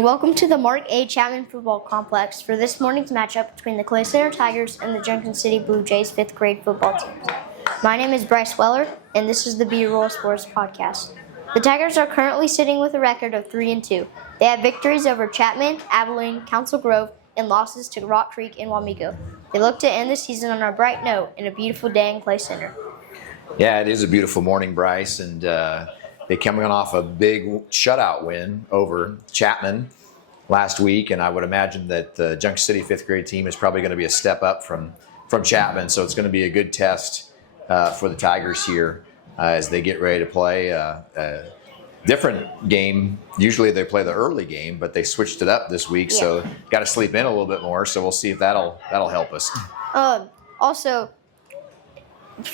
and welcome to the Mark A. Chapman Football Complex for this morning's matchup between the Clay Center Tigers and the Junction City Blue Jays 5th grade football teams. My name is Bryce Weller, and this is the B-Roll Sports Podcast. The Tigers are currently sitting with a record of 3-2. They have victories over Chapman, Abilene, Council Grove, and losses to Rock Creek and Wamego. They look to end the season on a bright note and a beautiful day in Clay Center. Yeah, it is a beautiful morning, Bryce, and they coming off a big shutout win over Chapman last week, and I would imagine that the Junction City 5th grade team is probably going to be a step up from Chapman, so it's going to be a good test for the Tigers here as they get ready to play a different game. Usually they play the early game, but they switched it up this week, so got to sleep in a little bit more, so we'll see if that'll help us.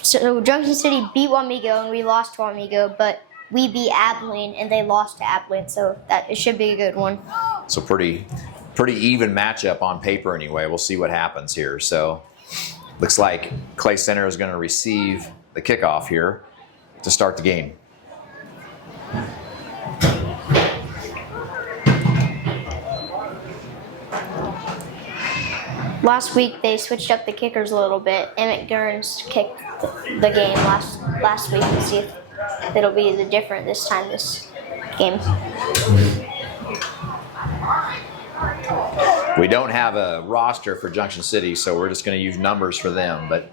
So Junction City beat Wamego and we lost to Wamego, but we beat Abilene and they lost to Abilene, so it should be a good one. So pretty even matchup on paper anyway. We'll see what happens here. So looks like Clay Center is going to receive the kickoff here to start the game. Last week they switched up the kickers a little bit. Emmett Gurns kicked the game last week. We'll see if it'll be different this time this game. We don't have a roster for Junction City, so we're just going to use numbers for them. But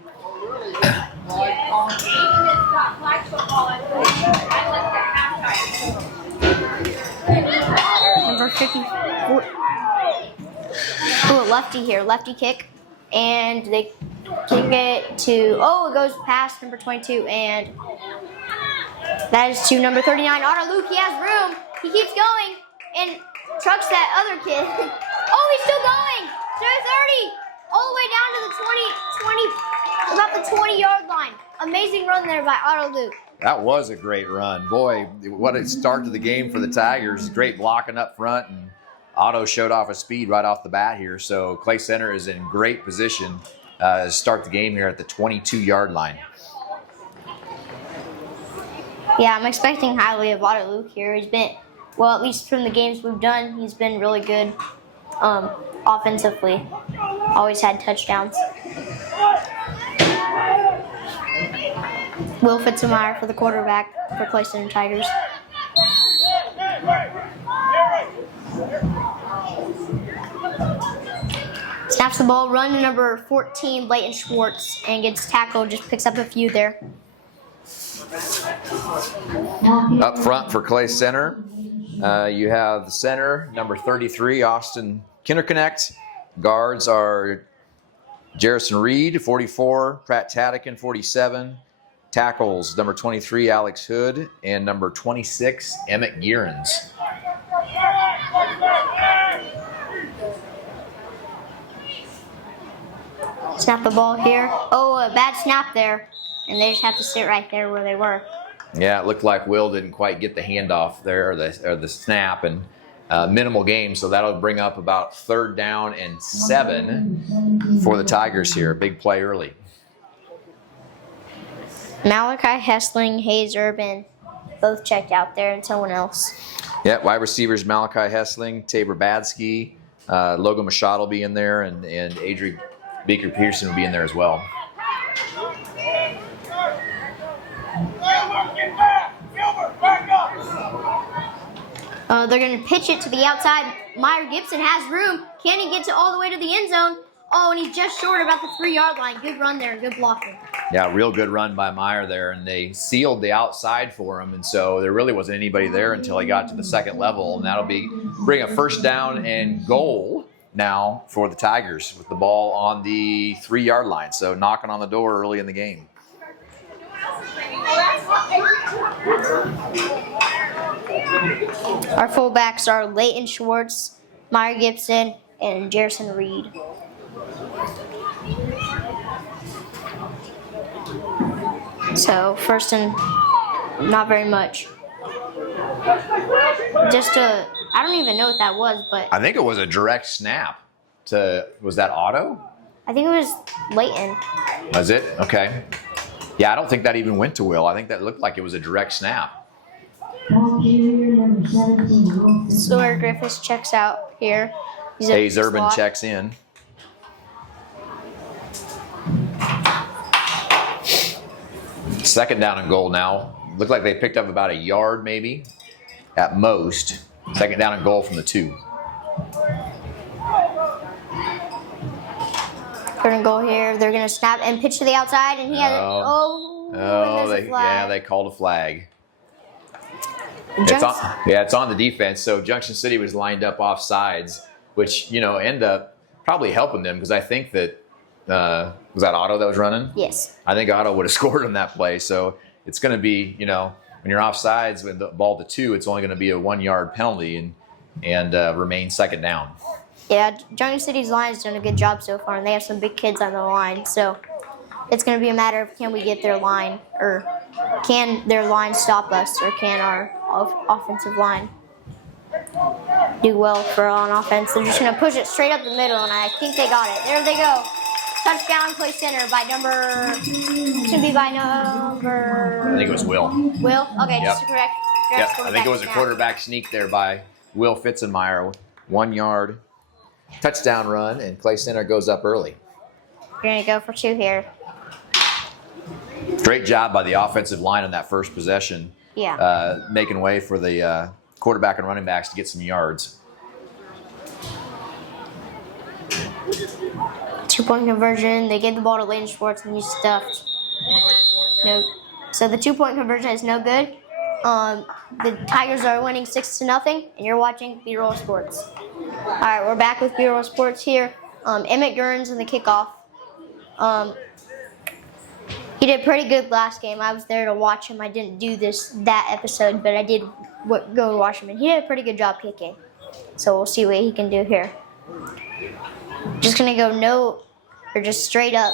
number 54. Oh, lefty here, lefty kick, and they kick it to, it goes past number 22, and that is to number 39, Otto Luke. He has room, he keeps going, and trucks that other kid. He's still going, to 30, all the way down to the 20, about the 20-yard line. Amazing run there by Otto Luke. That was a great run. Boy, what a start to the game for the Tigers. Great blocking up front, and Otto showed off his speed right off the bat here, so Clay Center is in great position to start the game here at the 22-yard line. Yeah, I'm expecting highly of Otto Luke here. He's been, at least from the games we've done, he's been really good offensively. Always had touchdowns. Will Fitzmeyer for the quarterback for Clay Center Tigers. Snaps the ball, run to number 14, Leighton Schwartz, and gets tackled, just picks up a few there. Up front for Clay Center, you have the center, number 33, Austin Kinderconnect. Guards are Jerrison Reed, 44, Pratt Tadikin, 47. Tackles, number 23, Alex Hood, and number 26, Emmett Gearens. Snap the ball here. A bad snap there. And they just have to sit right there where they were. Yeah, it looked like Will didn't quite get the handoff there, or the snap, and minimal gain, so that'll bring up about 3rd down and 7 for the Tigers here. Big play early. Malachi Hessling, Hayes Urban, both checked out there, and someone else. Yeah, wide receivers Malachi Hessling, Tabor Badsky, Logan Machado will be in there, and Adrian Beaker Pearson will be in there as well. They're going to pitch it to the outside. Meyer Gibson has room. Can he get all the way to the end zone? And he's just short about the 3-yard line. Good run there, good blocking. Yeah, real good run by Meyer there, and they sealed the outside for him, and so there really wasn't anybody there until he got to the second level, and that'll bring a 1st down and goal now for the Tigers with the ball on the 3-yard line, so knocking on the door early in the game. Our fullbacks are Leighton Schwartz, Meyer Gibson, and Jerrison Reed. So first and not very much. I don't even know what that was, but I think it was a direct snap was that Otto? I think it was Leighton. Was it? Okay. Yeah, I don't think that even went to Will. I think that looked like it was a direct snap. Sawyer Griffiths checks out here. Hayes Urban checks in. Second down and goal now. Looked like they picked up about a yard maybe at most. Second down and goal from the 2. They're gonna go here. They're gonna snap and pitch to the outside, and he has they called a flag. It's on the defense. So Junction City was lined up off sides, which end up probably helping them because I think that was that Otto that was running. Yes. I think Otto would have scored on that play. So it's going to be when you're off sides with the ball to 2, it's only going to be a 1-yard penalty and remain second down. Yeah, Junction City's line has done a good job so far, and they have some big kids on the line. So it's going to be a matter of can we get their line, or can their line stop us, or can our offensive line do well for on offense. They're just going to push it straight up the middle, and I think they got it. There they go. Touchdown, play center by number. It's going to be by number. I think it was Will. Will? Okay, just to correct. Yep. I think it was a quarterback sneak there by Will Fitzenmeyer. 1 yard touchdown run, and Clay Center goes up early. You're going to go for 2 here. Great job by the offensive line on that first possession. Yeah. Making way for the quarterback and running backs to get some yards. 2-point conversion. They gave the ball to Layden Schwartz, and he's stuffed. No. So the 2-point conversion is no good. The Tigers are winning 6-0, and you're watching B-Roll Sports. All right, we're back with B-Roll Sports here. Emmett Gurns in the kickoff. He did pretty good last game. I was there to watch him. I didn't do that episode, but I did go watch him, and he did a pretty good job kicking. So we'll see what he can do here. Just gonna go just straight up,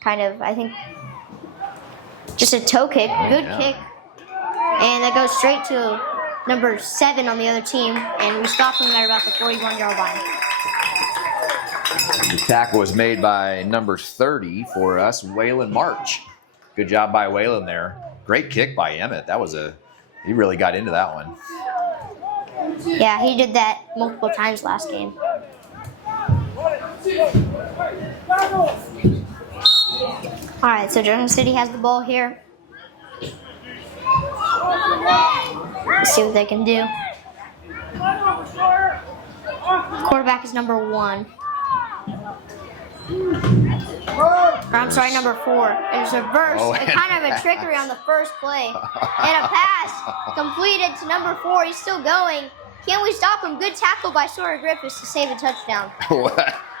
kind of. I think just a toe kick, good kick, and that goes straight to number 7 on the other team, and we stopped him at about the 41-yard line. The tackle was made by number 30 for us, Waylon March. Good job by Waylon there. Great kick by Emmett. He really got into that one. Yeah, he did that multiple times last game. All right, so Junction City has the ball here. Let's see what they can do. Quarterback is number 1. Or I'm sorry, number 4. There's a verse, kind of a trickery on the first play. And a pass completed to number 4. He's still going. Can we stop him? Good tackle by Sawyer Griffiths to save a touchdown.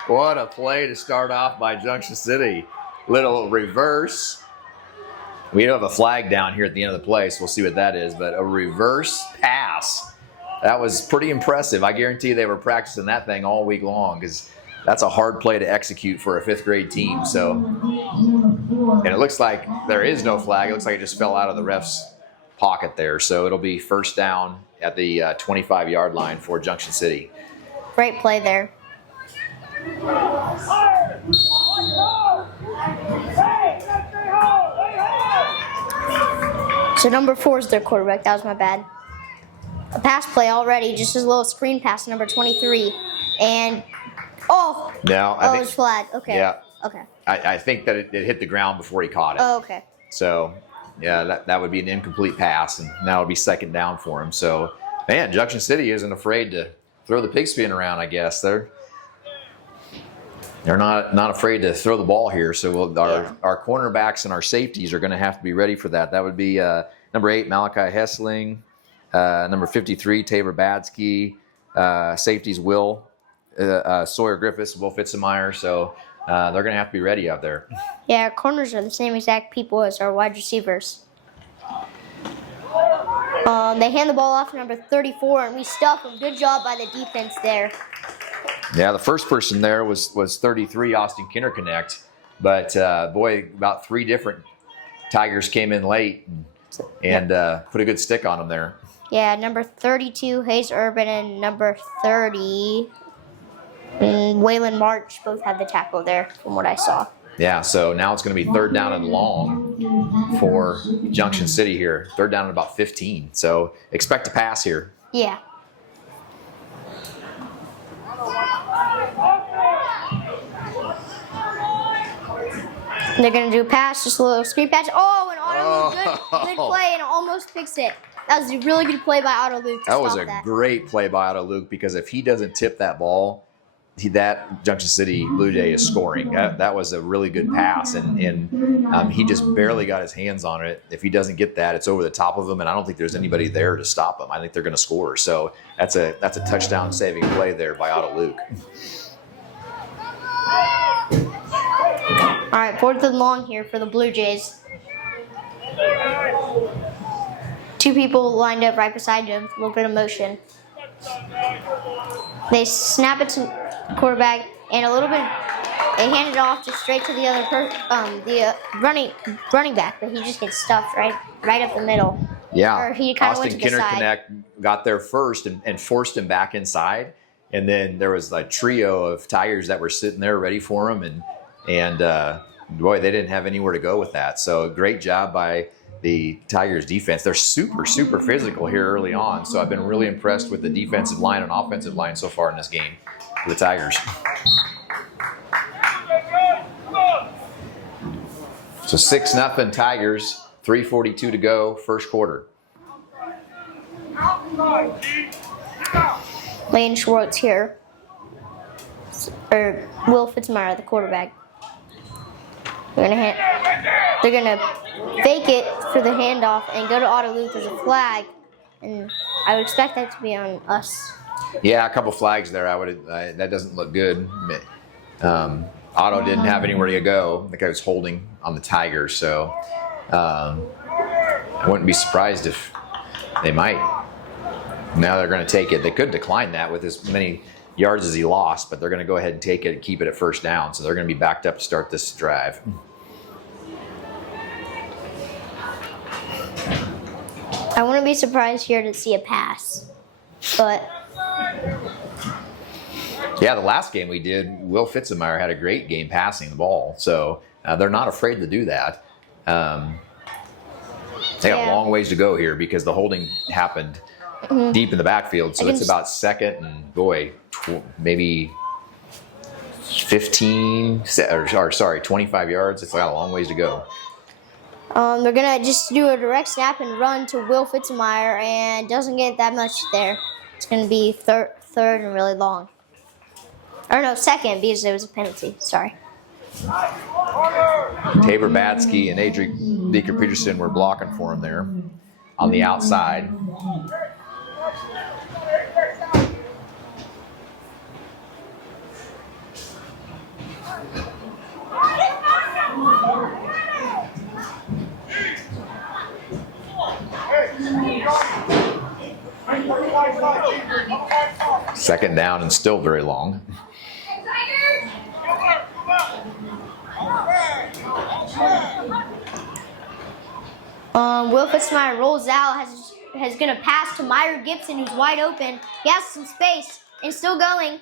What a play to start off by Junction City. Little reverse. We do have a flag down here at the end of the play, so we'll see what that is. But a reverse pass. That was pretty impressive. I guarantee they were practicing that thing all week long because that's a hard play to execute for a 5th grade team. So, and it looks like there is no flag. It looks like it just fell out of the ref's pocket there. So it'll be first down at the 25-yard line for Junction City. Great play there. So number 4 is their quarterback. That was my bad. A pass play already, just a little screen pass to number 23. And, it was flag. Okay. Yeah. Okay. I think that it hit the ground before he caught it. Oh, okay. So, yeah, that would be an incomplete pass, and now it'll be second down for him. So, man, Junction City isn't afraid to throw the pig spin around, I guess. They're not afraid to throw the ball here. So our cornerbacks and our safeties are going to have to be ready for that. That would be number 8, Malachi Hessling, number 53, Tabor Badsky, safeties Sawyer Griffiths, Will Fitzenmeyer. So they're going to have to be ready out there. Yeah, our corners are the same exact people as our wide receivers. They hand the ball off to number 34, and we stuff them. Good job by the defense there. Yeah, the first person there was 33, Austin Kinderconnect. But, about 3 different Tigers came in late and put a good stick on them there. Yeah, number 32, Hayes Urban, and number 30, Waylon March both had the tackle there from what I saw. Yeah, so now it's going to be third down and long for Junction City here. Third down and about 15. So expect a pass here. Yeah. They're going to do a pass, just a little screen patch. Oh, and Otto Luke, good play, and almost fixed it. That was a really good play by Otto Luke to That was stop a that. great play by Otto Luke, because if he doesn't tip that ball, that Junction City Blue Jay is scoring. That was a really good pass, and he just barely got his hands on it. If he doesn't get that, it's over the top of him, and I don't think there's anybody there to stop him. I think they're going to score. So that's a touchdown saving play there by Otto Luke. All right, fourth and long here for the Blue Jays. Two people lined up right beside him, a little bit of motion. They snap it to quarterback, and a little bit, they hand it off just straight to the other running back, but he just gets stuffed right up the middle. Yeah, Or he kind of went Austin to the side. Kinnerconnect got there first and forced him back inside, and then there was a trio of Tigers that were sitting there ready for him, and boy, they didn't have anywhere to go with that. So great job by the Tigers defense. They're super physical here early on, so I've been really impressed with the defensive line and offensive line so far in this game for the Tigers. So 6-0 Tigers, 3:42 to go, first quarter. Lane Schwartz here, or Will Fitzmeyer, the quarterback. They're gonna fake it for the handoff and go to Otto Luke as a flag, and I would expect that to be on us. Yeah, a couple flags there. That doesn't look good. Otto didn't have anywhere to go. The guy was holding on the Tigers, so I wouldn't be surprised if they might. Now they're going to take it. They could decline that with as many yards as he lost, but they're going to go ahead and take it and keep it at first down. So they're going to be backed up to start this drive. I wouldn't be surprised here to see a pass, but Yeah, the last game we did, Will Fitzmeyer had a great game passing the ball. So they're not afraid to do that. They got a long ways to go here because the holding happened deep in the backfield. So it's about second and, boy, maybe 25 yards. It's got a long ways to go. they're going to just do a direct snap and run to Will Fitzmeyer, and doesn't get that much there. It's going to be third and really long. Or no, second, because there was a penalty. Sorry. Tabor Badsky and Adric Beeker-Peterson were blocking for him there on the outside. Second down and still very long. Will Fitzmeyer rolls out, has going to pass to Meyer Gibson, who's wide open. He has some space and still going.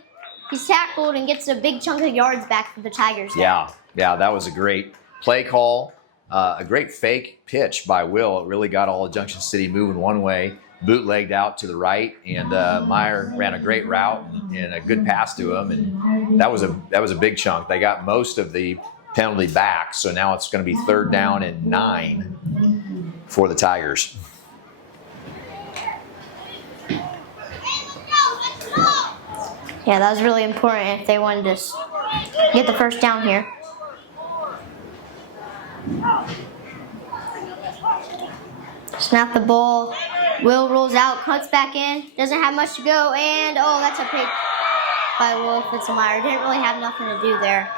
He's tackled and gets a big chunk of yards back for the Tigers. Yeah, that was a great play call. A great fake pitch by Will. It really got all of Junction City moving one way, bootlegged out to the right, and Meyer ran a great route and a good pass to him, and that was a big chunk. They got most of the penalty back, so now it's going to be third down and 9 for the Tigers. Yeah, that was really important if they wanted to get the first down here. Snap the ball. Will rolls out, cuts back in, doesn't have much to go, and that's a pick by Will Fitzmeyer. Didn't really have nothing to do there.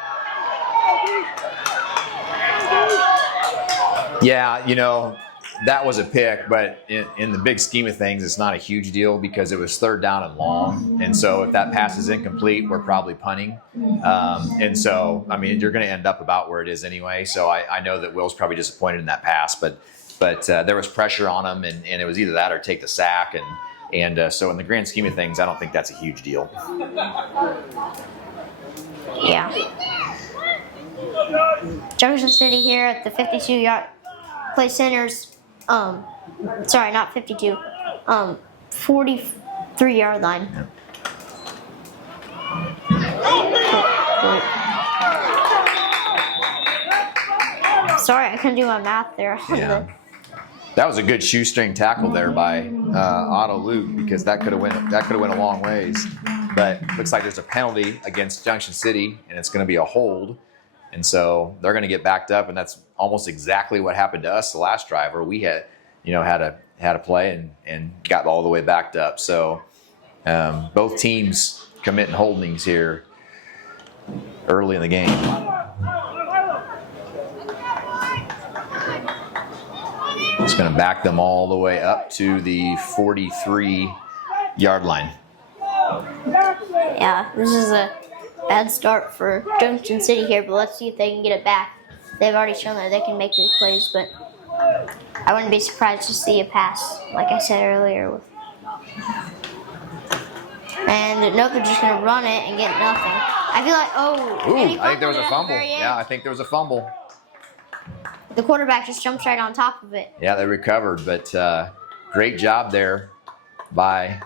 Yeah, that was a pick, but in the big scheme of things, it's not a huge deal because it was third down and long. And so if that pass is incomplete, we're probably punting. And so, you're going to end up about where it is anyway. So I know that Will's probably disappointed in that pass, but there was pressure on him, and it was either that or take the sack. And so in the grand scheme of things, I don't think that's a huge deal. Yeah. Junction City here at the 52-yard Clay Center's. Sorry, not 52. 43-yard line. Yeah. Sorry, I couldn't do my math there. Yeah. That was a good shoestring tackle there by Otto Luke, because that could have went a long ways. But looks like there's a penalty against Junction City, and it's going to be a hold, and so they're going to get backed up, and that's almost exactly what happened to us the last drive, where we had a play and got all the way backed up. So both teams committing holdings here early in the game. It's going to back them all the way up to the 43-yard line. Yeah, this is a bad start for Junction City here, but let's see if they can get it back. They've already shown that they can make good plays, but I wouldn't be surprised to see a pass, like I said earlier. And nope, they're just going to run it and get nothing. I feel like, I think there was a fumble. Yeah, I think there was a fumble. The quarterback just jumps right on top of it. Yeah, they recovered, but great job there by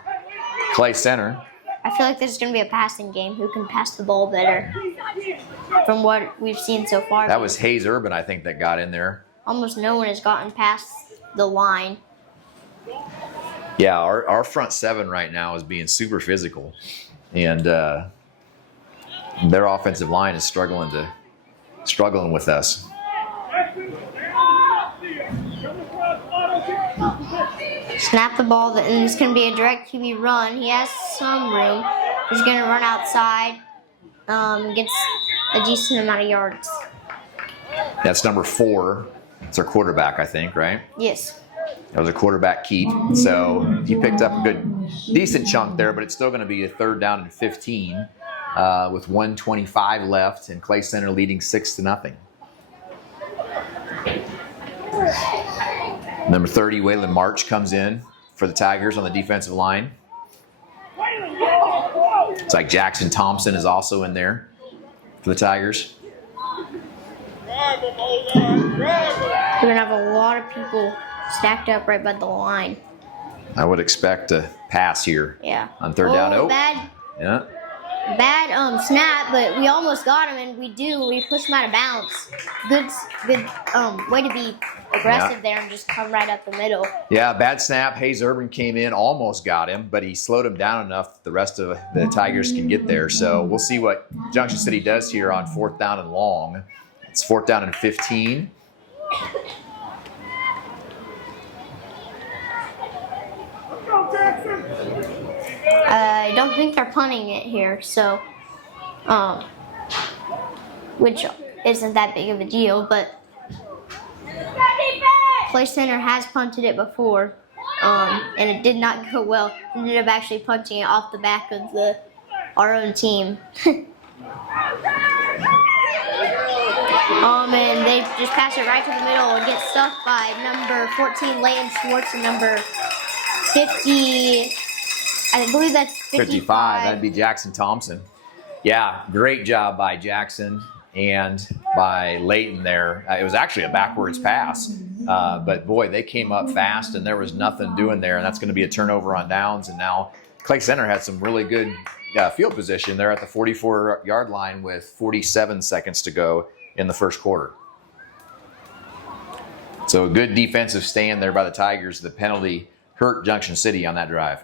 Clay Center. I feel like this is going to be a passing game. Who can pass the ball better from what we've seen so far? That was Hayes Urban, I think, that got in there. Almost no one has gotten past the line. Yeah, our front seven right now is being super physical, and their offensive line is struggling with us. Snap the ball, and it's going to be a direct QB run. He has some room. He's going to run outside, gets a decent amount of yards. That's number 4. It's our quarterback, I think, right? Yes. That was a quarterback keep. So he picked up a decent chunk there, but it's still going to be a 3rd down and 15 with 1:25 left, and Clay Center leading 6-0. Number 30, Waylon March, comes in for the Tigers on the defensive line. It's like Jackson Thompson is also in there for the Tigers. We're going to have a lot of people stacked up right by the line. I would expect a pass here. Yeah. On 3rd down. Oh, bad. Yeah. Bad snap, but we almost got him, and we pushed him out of bounds. Good way to be aggressive there and just come right up the middle. Yeah, bad snap. Hayes Urban came in, almost got him, but he slowed him down enough that the rest of the Tigers can get there. So we'll see what Junction City does here on 4th down and long. It's 4th down and 15. I don't think they're punting it here, so, which isn't that big of a deal, but Clay Center has punted it before, and it did not go well. We ended up actually punting it off the back of our own team. And they just pass it right to the middle and get stuffed by number 14, Leighton Schwartz, and number 50, I believe that's 55. That'd be Jackson Thompson. Yeah, great job by Jackson and by Leighton there. It was actually a backwards pass, but boy, they came up fast and there was nothing doing there, and that's going to be a turnover on downs. And now Clay Center had some really good field position there at the 44-yard line with 47 seconds to go in the first quarter. So a good defensive stand there by the Tigers. The penalty hurt Junction City on that drive.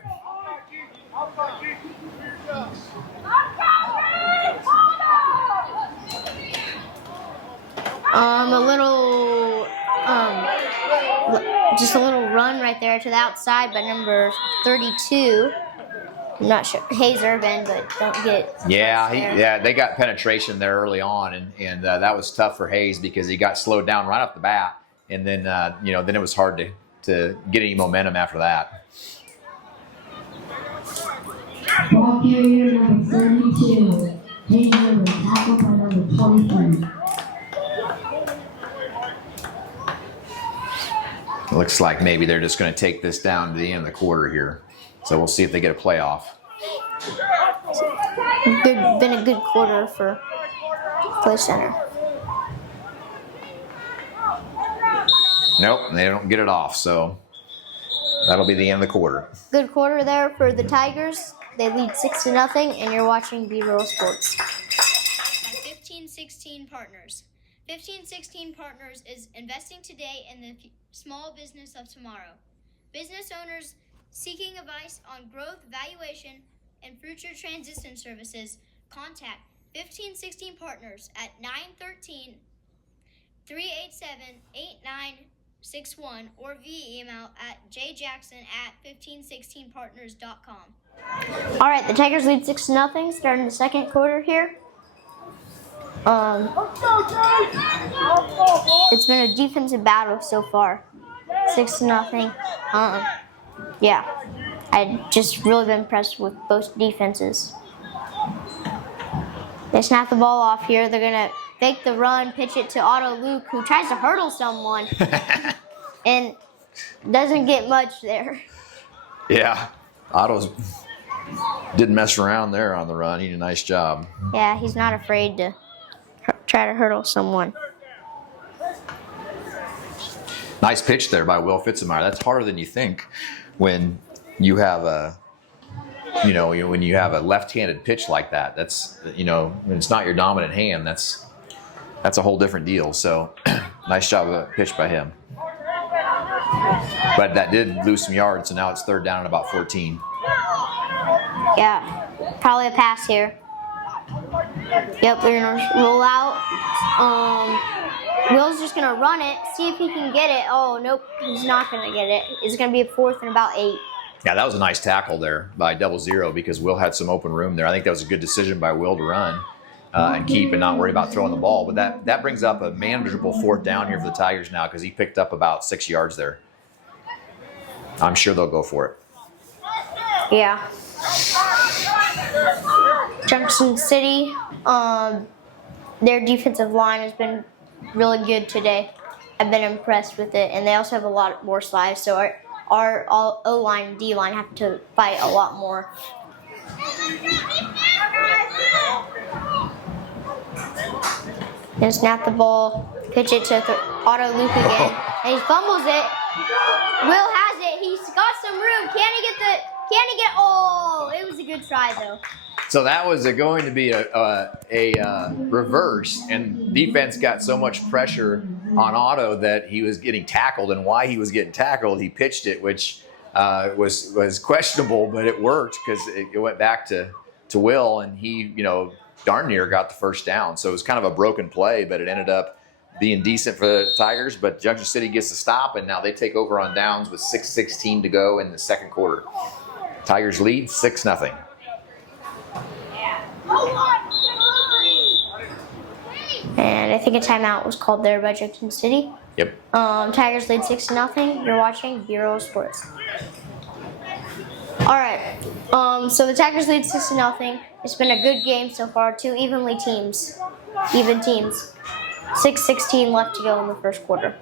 Just a little run right there to the outside by number 32. I'm not sure, Hayes Urban, but don't get. Yeah, they got penetration there early on, and that was tough for Hayes because he got slowed down right off the bat, and then then it was hard to get any momentum after that. Ball carrier number 32, Hayes Urban, tackled by number 23. It looks like maybe they're just going to take this down to the end of the quarter here. So we'll see if they get a playoff. Been a good quarter for Clay Center. Nope, they don't get it off. So that'll be the end of the quarter. Good quarter there for the Tigers. They lead 6-0, and you're watching B-Roll Sports. By 1516 Partners. 1516 Partners is investing today in the small business of tomorrow. Business owners seeking advice on growth, valuation, and future transition services, contact 1516 Partners at 913-387-8961 or via email at jjackson@1516partners.com. All right, the Tigers lead 6-0, starting the second quarter here. It's been a defensive battle so far. 6-0. Yeah, I've just really been impressed with both defenses. They snap the ball off here. They're gonna fake the run, pitch it to Otto Luke, who tries to hurdle someone and doesn't get much there. Yeah, Otto's didn't mess around there on the run. He did a nice job. Yeah, he's not afraid to try to hurdle someone. Nice pitch there by Will Fitzmeyer. That's harder than you think when you have a, when you have a left-handed pitch like that. That's, when it's not your dominant hand, that's a whole different deal. So nice job of a pitch by him. But that did lose some yards, so now it's third down and about 14. Yeah, probably a pass here. Yep, we're gonna roll out. Will's just gonna run it, see if he can get it. Oh, nope, he's not gonna get it. It's gonna be a fourth and about 8. Yeah, that was a nice tackle there by 00 because Will had some open room there. I think that was a good decision by Will to run and keep and not worry about throwing the ball. But that brings up a manageable fourth down here for the Tigers now because he picked up about 6 yards there. I'm sure they'll go for it. Yeah. Junction City, their defensive line has been really good today. I've been impressed with it, and they also have a lot more size, so our O-line and D-line have to fight a lot more. Then snap the ball, pitch it to Otto Luke again, and he fumbles it. Will has it. He's got some room. Can he get? Oh, it was a good try though. So that was going to be a reverse, and defense got so much pressure on Otto that he was getting tackled, and why he was getting tackled, he pitched it, which was questionable, but it worked because it went back to Will, and he, darn near got the first down. So it was kind of a broken play, but it ended up being decent for the Tigers. But Junction City gets the stop, and now they take over on downs with 6:16 to go in the second quarter. Tigers lead 6-0. And I think a timeout was called there by Junction City. Yep. Tigers lead 6-0. You're watching B-Roll Sports. All right. So the Tigers lead 6-0. It's been a good game so far. Two even teams. 6:16 left to go in the first quarter.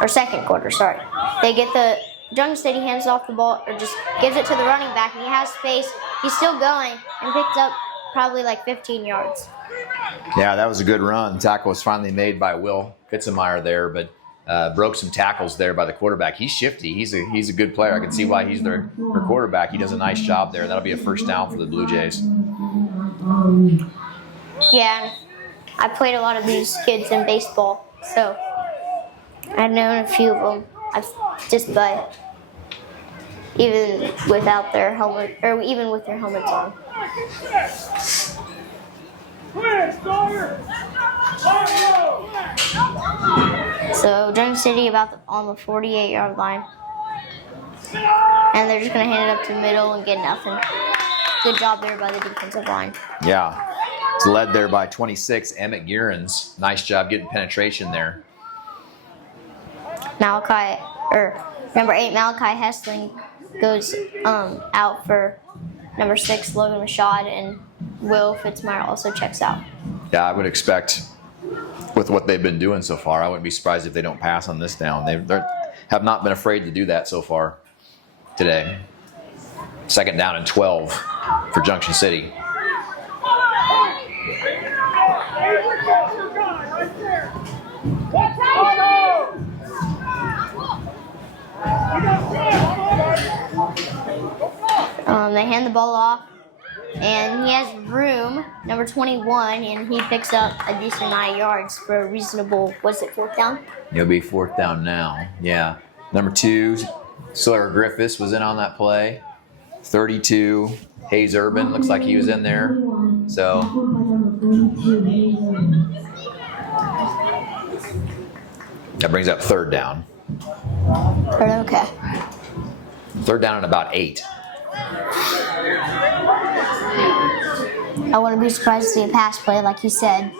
Or second quarter, sorry. They get the Junction City hands off the ball, or just gives it to the running back, and he has space. He's still going and picked up probably like 15 yards. Yeah, that was a good run. The tackle was finally made by Will Fitzmeyer there, but broke some tackles there by the quarterback. He's shifty. He's a good player. I can see why he's their quarterback. He does a nice job there. That'll be a first down for the Blue Jays. Yeah, I played a lot of these kids in baseball, so I've known a few of them. Just by even without their helmet, or even with their helmets on. So Junction City on the 48-yard line, and they're just gonna hand it up to the middle and get nothing. Good job there by the defensive line. Yeah, it's led there by 26 Emmett Gearens. Nice job getting penetration there. Number 8 Malachi Hessling goes out for number 6 Logan Mashad, and Will Fitzmeyer also checks out. Yeah, I would expect with what they've been doing so far, I wouldn't be surprised if they don't pass on this down. They have not been afraid to do that so far today. Second down and 12 for Junction City. They hand the ball off, and he has room, number 21, and he picks up a decent amount of yards for a reasonable, what's it, 4th down? It'll be 4th down now. Yeah. Number 2, Sawyer Griffiths was in on that play. 32, Hayes Urban looks like he was in there. So that brings up 3rd down. Okay. 3rd down and about 8. I wouldn't be surprised to see a pass play, like you said.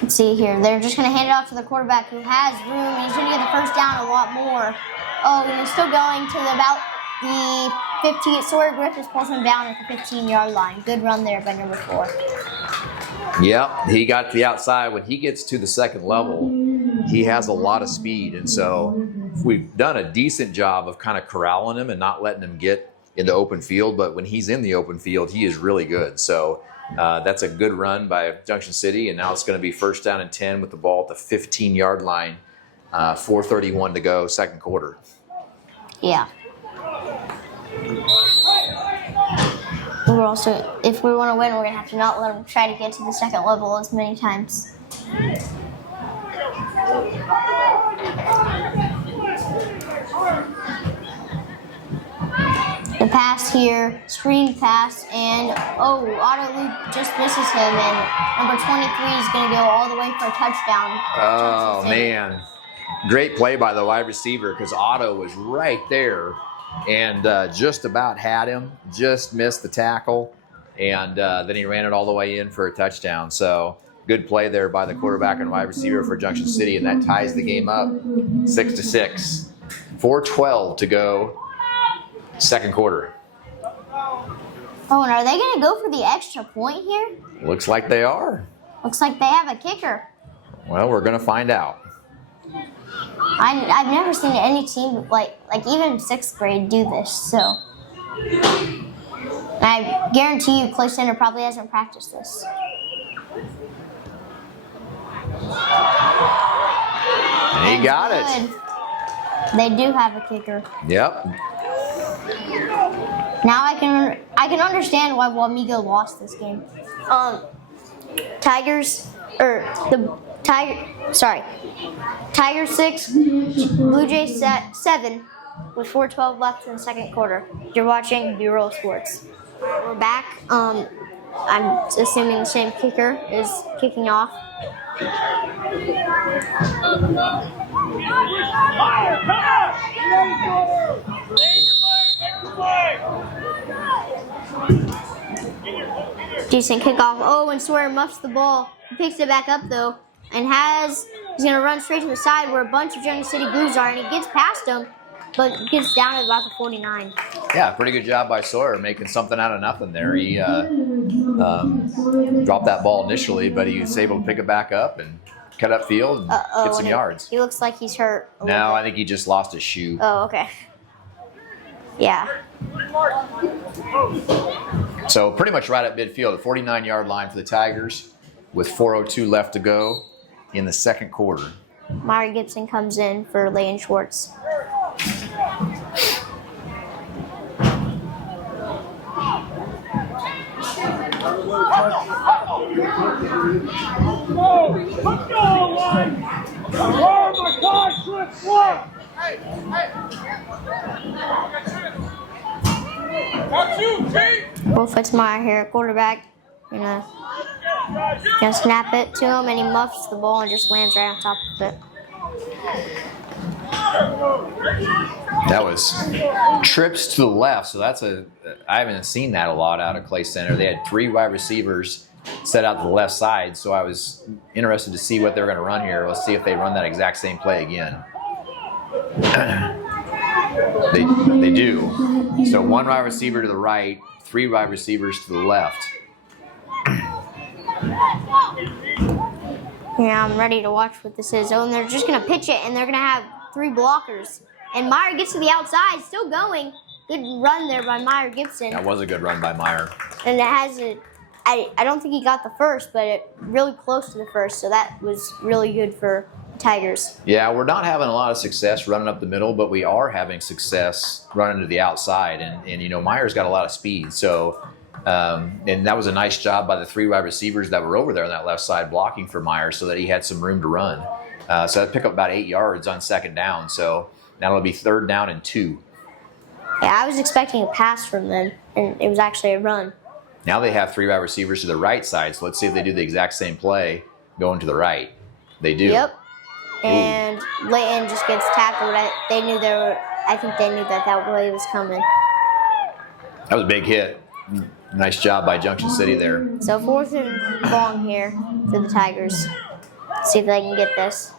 Let's see here. They're just going to hand it off to the quarterback who has room, and he's going to get the 1st down a lot more. Oh, and he's still going to about the 15. Sawyer Griffiths pulls him down at the 15-yard line. Good run there by number 4. Yep, he got to the outside. When he gets to the 2nd level, he has a lot of speed. And so we've done a decent job of kind of corralling him and not letting him get in the open field. But when he's in the open field, he is really good. So that's a good run by Junction City. And now it's going to be 1st down and 10 with the ball at the 15-yard line. 4:31 to go, 2nd quarter. Yeah. We're also, if we want to win, we're going to have to not let them try to get to the 2nd level as many times. The pass here, screen pass, and Otto Luke just misses him, and number 23 is going to go all the way for a touchdown. Oh, man. Great play by the wide receiver because Otto was right there and just about had him, just missed the tackle, and then he ran it all the way in for a touchdown. So good play there by the quarterback and wide receiver for Junction City, and that ties the game up 6-6. 4:12 to go, 2nd quarter. Oh, and are they going to go for the extra point here? Looks like they are. Looks like they have a kicker. Well, we're going to find out. I've never seen any team like even 6th grade do this. So I guarantee you, Clay Center probably hasn't practiced this. And he got it. They do have a kicker. Yep. Now I can understand why Wamego lost this game. Tigers 6, Blue Jays 7 with 4:12 left in the 2nd quarter. You're watching B-Roll Sports. We're back. I'm assuming the same kicker is kicking off. Decent kickoff. Oh, and Sawyer muffs the ball. He picks it back up though, and he's going to run straight to the side where a bunch of Junction City Blues are, and he gets past them, but gets down at about the 49. Yeah, pretty good job by Sawyer making something out of nothing there. He dropped that ball initially, but he was able to pick it back up and cut up field and get some yards. He looks like he's hurt. No, I think he just lost his shoe. Oh, okay. Yeah. So pretty much right at midfield, the 49-yard line for the Tigers with 4:02 left to go in the 2nd quarter. Meyer Gibson comes in for Lane Schwartz. Will Fitzmeyer here at quarterback. Gonna snap it to him, and he muffs the ball and just lands right on top of it. That was trips to the left, so I haven't seen that a lot out of Clay Center. They had 3 wide receivers set out to the left side, so I was interested to see what they're going to run here. Let's see if they run that exact same play again. They do. So 1 wide receiver to the right, 3 wide receivers to the left. Yeah, I'm ready to watch what this is. Oh, and they're just going to pitch it, and they're going to have 3 blockers. And Meyer gets to the outside, still going. Good run there by Meyer Gibson. That was a good run by Meyer. And it has I don't think he got the first, but it really close to the first, so that was really good for Tigers. Yeah, we're not having a lot of success running up the middle, but we are having success running to the outside. And you know, Meyer's got a lot of speed. So, and that was a nice job by the 3 wide receivers that were over there on that left side blocking for Meyer so that he had some room to run. So I'd pick up about 8 yards on 2nd down. So now it'll be 3rd down and 2. Yeah, I was expecting a pass from them, and it was actually a run. Now they have 3 wide receivers to the right side. So let's see if they do the exact same play going to the right. They do. Yep. And Layton just gets tackled. I think they knew that play was coming. That was a big hit. Nice job by Junction City there. So 4th and long here for the Tigers. See if they can get this.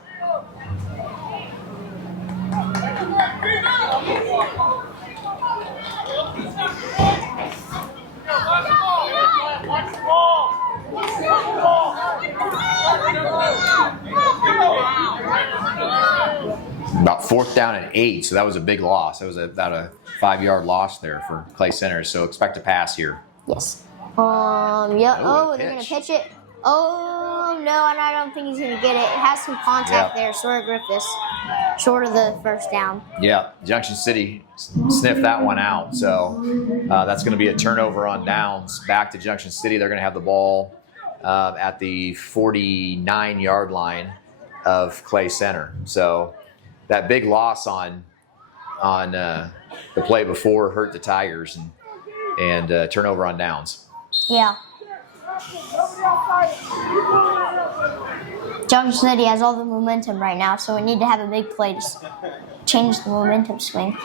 About 4th down and 8, so that was a big loss. That was about a 5-yard loss there for Clay Center. So expect a pass here. Yes. Yeah. Oh, they're gonna pitch it. Oh no, and I don't think he's gonna get it. It has some contact there, short of Griffiths, short of the 1st down. Yeah, Junction City sniffed that one out. So that's going to be a turnover on downs. Back to Junction City. They're going to have the ball at the 49-yard line of Clay Center. So that big loss on the play before hurt the Tigers and turnover on downs. Yeah. Junction City has all the momentum right now, so we need to have a big play to change the momentum swing.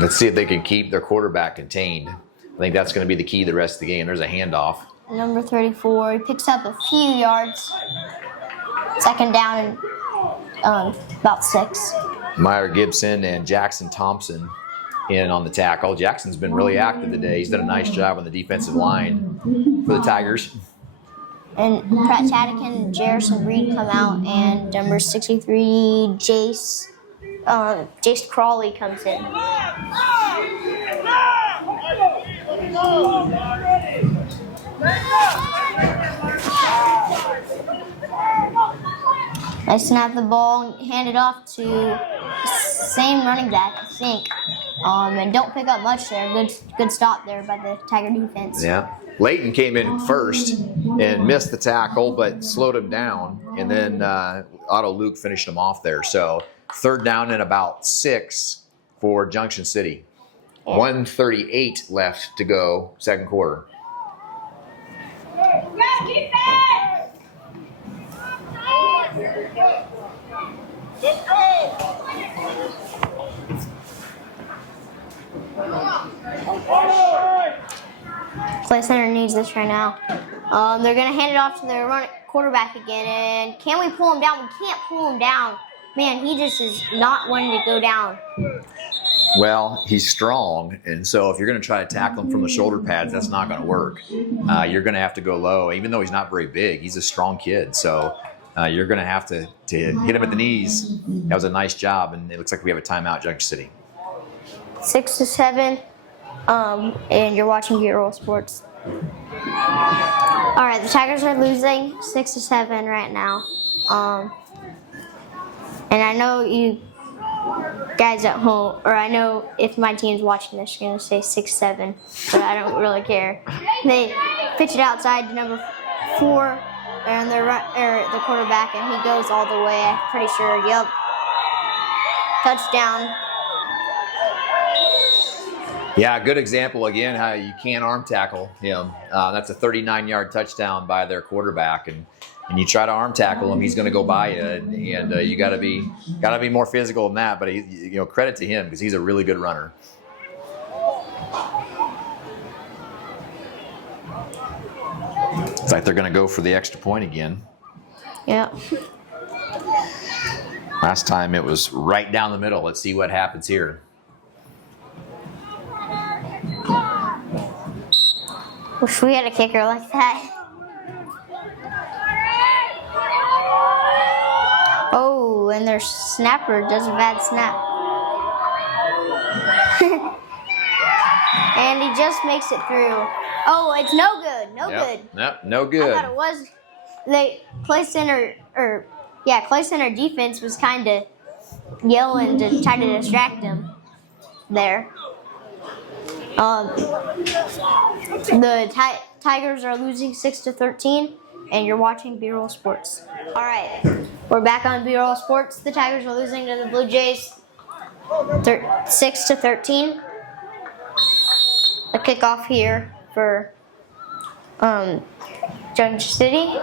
Let's see if they can keep their quarterback contained. I think that's going to be the key the rest of the game. There's a handoff. Number 34, he picks up a few yards. 2nd down and about 6. Meyer Gibson and Jackson Thompson in on the tackle. Jackson's been really active today. He's done a nice job on the defensive line for the Tigers. And Pratt Chadican and Jerison Reed come out, and number 63, Jace Crawley comes in. I snap the ball and hand it off to the same running back, I think. And don't pick up much there. Good stop there by the Tiger defense. Yeah. Layton came in first and missed the tackle, but slowed him down. And then Otto Luke finished him off there. So 3rd down and about 6 for Junction City. 1:38 left to go, 2nd quarter. Let's go! Clay Center needs this right now. They're going to hand it off to their quarterback again. And can we pull him down? We can't pull him down. Man, he just is not wanting to go down. Well, he's strong, and so if you're going to try to tackle him from the shoulder pads, that's not going to work. You're going to have to go low. Even though he's not very big, he's a strong kid. So you're going to have to hit him at the knees. That was a nice job, and it looks like we have a timeout, Junction City. 6-7, and you're watching Hero Sports. All right, the Tigers are losing 6-7 right now. And I know you guys at home, or I know if my team's watching this, you're going to say 6-7, but I don't really care. They pitch it outside to number 4, and the quarterback, and he goes all the way, I'm pretty sure. Yep. Touchdown. Yeah, good example again how you can't arm tackle him. That's a 39-yard touchdown by their quarterback, and you try to arm tackle him, he's going to go by you, and you got to be more physical than that. But credit to him because he's a really good runner. It's like they're going to go for the extra point again. Yeah. Last time it was right down the middle. Let's see what happens here. Wish we had a kicker like that. Oh, and their snapper does a bad snap. And he just makes it through. Oh, it's no good. No good. Yep, no I good. thought it was. Clay Center defense was kind of yelling to try to distract him there. The Tigers are losing 6-13, and you're watching B-Roll Sports. All right, we're back on B-Roll Sports. The Tigers are losing to the Blue Jays 6-13. A kickoff here for Junction City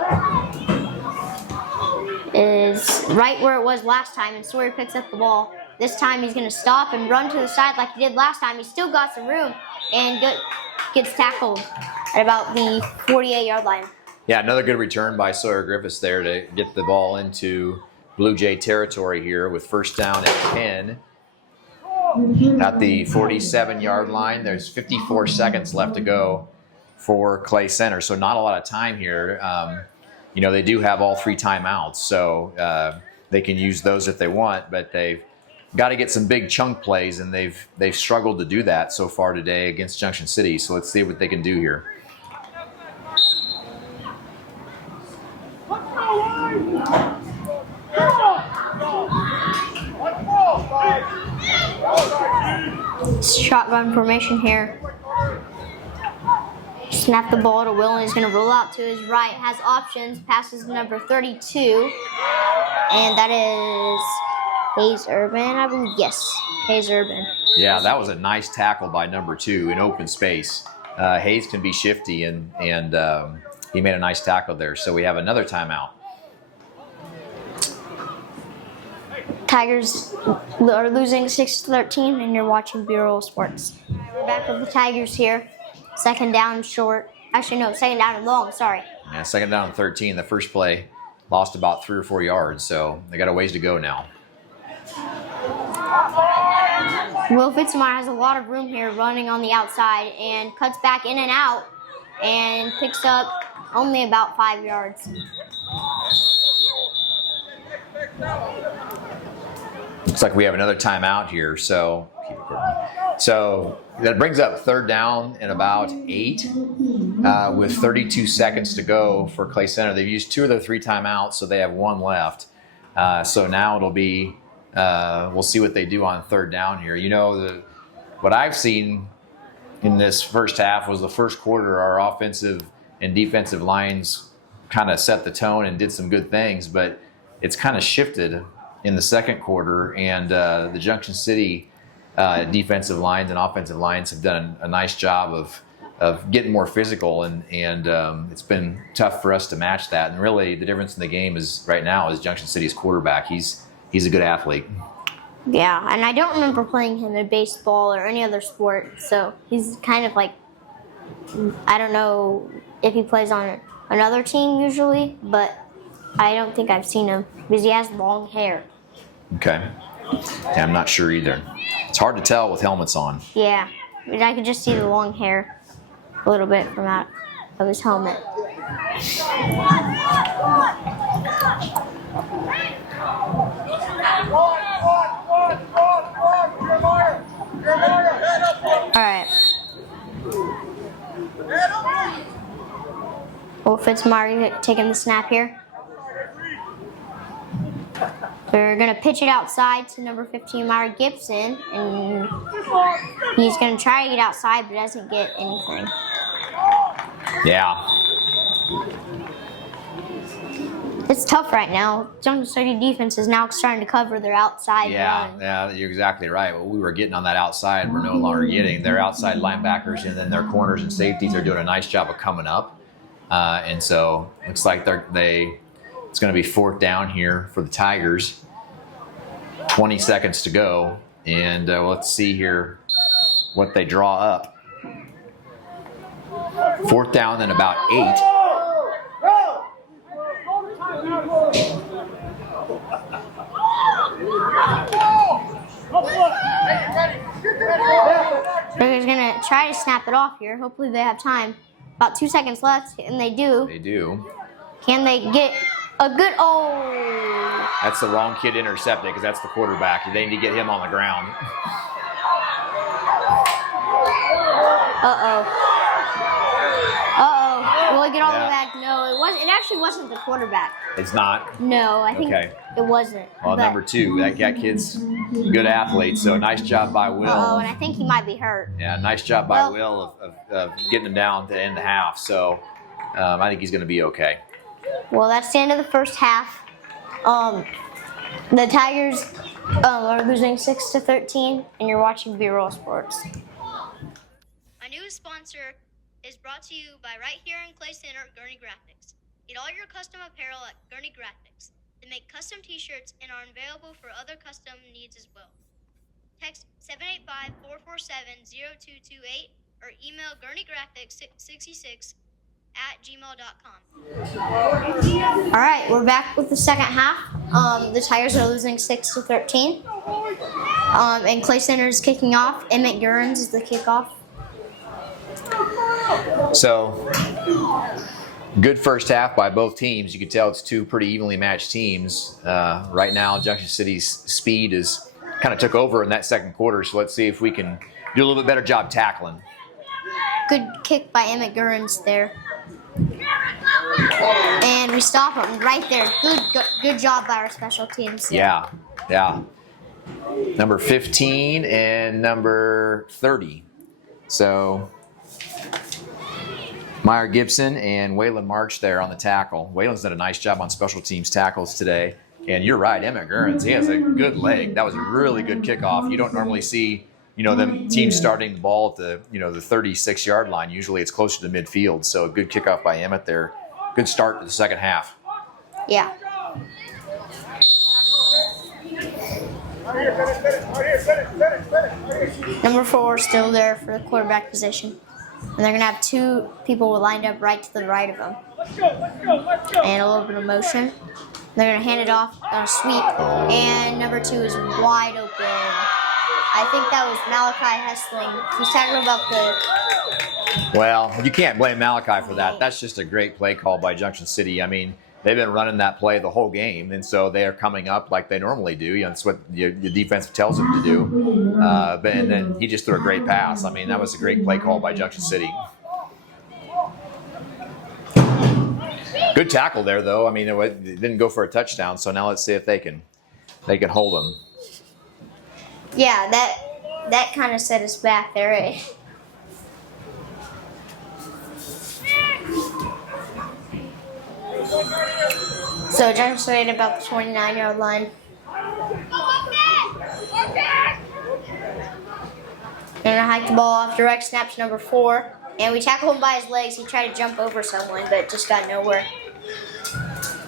is right where it was last time, and Sawyer picks up the ball. This time he's going to stop and run to the side like he did last time. He's still got some room and gets tackled at about the 48-yard line. Yeah, another good return by Sawyer Griffiths there to get the ball into Blue Jay territory here with first down at 10. At the 47-yard line, there's 54 seconds left to go for Clay Center, so not a lot of time here. They do have all 3 timeouts, so they can use those if they want, but they've got to get some big chunk plays, and they've struggled to do that so far today against Junction City. So let's see what they can do here. Shotgun formation here. Snap the ball to Will, and he's going to roll out to his right. Has options. Passes number 32, and that is Hayes Urban, I believe. Yes, Hayes Urban. Yeah, that was a nice tackle by number 2 in open space. Hayes can be shifty, and he made a nice tackle there. So we have another timeout. Tigers are losing 6-13, and you're watching B-Roll Sports. We're back with the Tigers here. Second down short. Actually, no, second down and long. Sorry. Yeah, second down and 13. The first play lost about 3 or 4 yards, so they got a ways to go now. Will Fitzmyer has a lot of room here running on the outside and cuts back in and out and picks up only about 5 yards. Looks like we have another timeout here, so that brings up third down and about 8 with 32 seconds to go for Clay Center. They've used 2 of their 3 timeouts, so they have 1 left. So now it'll be, we'll see what they do on third down here. What I've seen in this first half was the first quarter, our offensive and defensive lines kind of set the tone and did some good things, but it's kind of shifted in the second quarter, and the Junction City defensive lines and offensive lines have done a nice job of getting more physical, and it's been tough for us to match that. And really, the difference in the game is right now is Junction City's quarterback. He's a good athlete. Yeah, and I don't remember playing him in baseball or any other sport, so he's kind of like, I don't know if he plays on another team usually, but I don't think I've seen him because he has long hair. Okay. Yeah, I'm not sure either. It's hard to tell with helmets on. Yeah, but I could just see the long hair a little bit from out of his helmet. All right. Will Fitzmyer taking the snap here. They're going to pitch it outside to number 15, Myra Gibson, and he's going to try to get outside, but doesn't get anything. Yeah. It's tough right now. Junction City defense is now starting to cover their outside run. Yeah, you're exactly right. What we were getting on that outside, we're no longer getting. Their outside linebackers and then their corners and safeties are doing a nice job of coming up. And so looks like it's going to be fourth down here for the Tigers. 20 seconds to go, and let's see here what they draw up. Fourth down and about 8. They're going to try to snap it off here. Hopefully they have time. About 2 seconds left, and they do. They do. Can they get a good, That's the wrong kid intercepted because that's the quarterback. They need to get him on the ground. Will it get all the way back? No, it wasn't. It actually wasn't the quarterback. It's not? No, I think Okay. it wasn't. Well, but- number 2, that kid's a good athlete, so nice job by Will. and I think he might be hurt. Yeah, nice job by Well- Will of getting him down to end the half. So I think he's going to be okay. Well, that's the end of the first half. The Tigers are losing 6-13, and you're watching B-Roll Sports. Our newest sponsor is brought to you by right here in Clay Center, Gurney Graphics. Get all your custom apparel at Gurney Graphics. They make custom t-shirts and are available for other custom needs as well. Text 785-447-0228 or email gurneygraphics66@gmail.com. All right, we're back with the second half. The Tigers are losing 6-13. And Clay Center is kicking off. Emmett Gurns is the kickoff. So good first half by both teams. You can tell it's 2 pretty evenly matched teams. Right now, Junction City's speed is kind of took over in that second quarter. So let's see if we can do a little bit better job tackling. Good kick by Emmett Gurns there. And we stop him right there. Good job by our special teams. Yeah. Number 15 and number 30. So Meyer Gibson and Waylon March there on the tackle. Waylon's done a nice job on special teams tackles today. And you're right, Emmett Gurns, he has a good leg. That was a really good kickoff. You don't normally see, them teams starting the ball at the 36-yard line. Usually it's closer to midfield. So a good kickoff by Emmett there. Good start to the second half. Yeah. Number 4 still there for the quarterback position. And they're going to have 2 people lined up right to the right of them. And a little bit of motion. They're going to hand it off on a sweep. And number 2 is wide open. I think that was Malachi Hessling. He's talking about the... Well, you can't blame Malachi for that. That's just a great play call by Junction City. I mean, they've been running that play the whole game, and so they are coming up like they normally do. That's what your defense tells them to do. And then he just threw a great pass. I mean, that was a great play call by Junction City. Good tackle there, though. I mean, it didn't go for a touchdown, so now let's see if they can hold them. Yeah, that kind of set us back there. Eh? So Junction City at about the 29-yard line. Gonna hike the ball off. Direct snap to number 4. And we tackle him by his legs. He tried to jump over someone, but just got nowhere.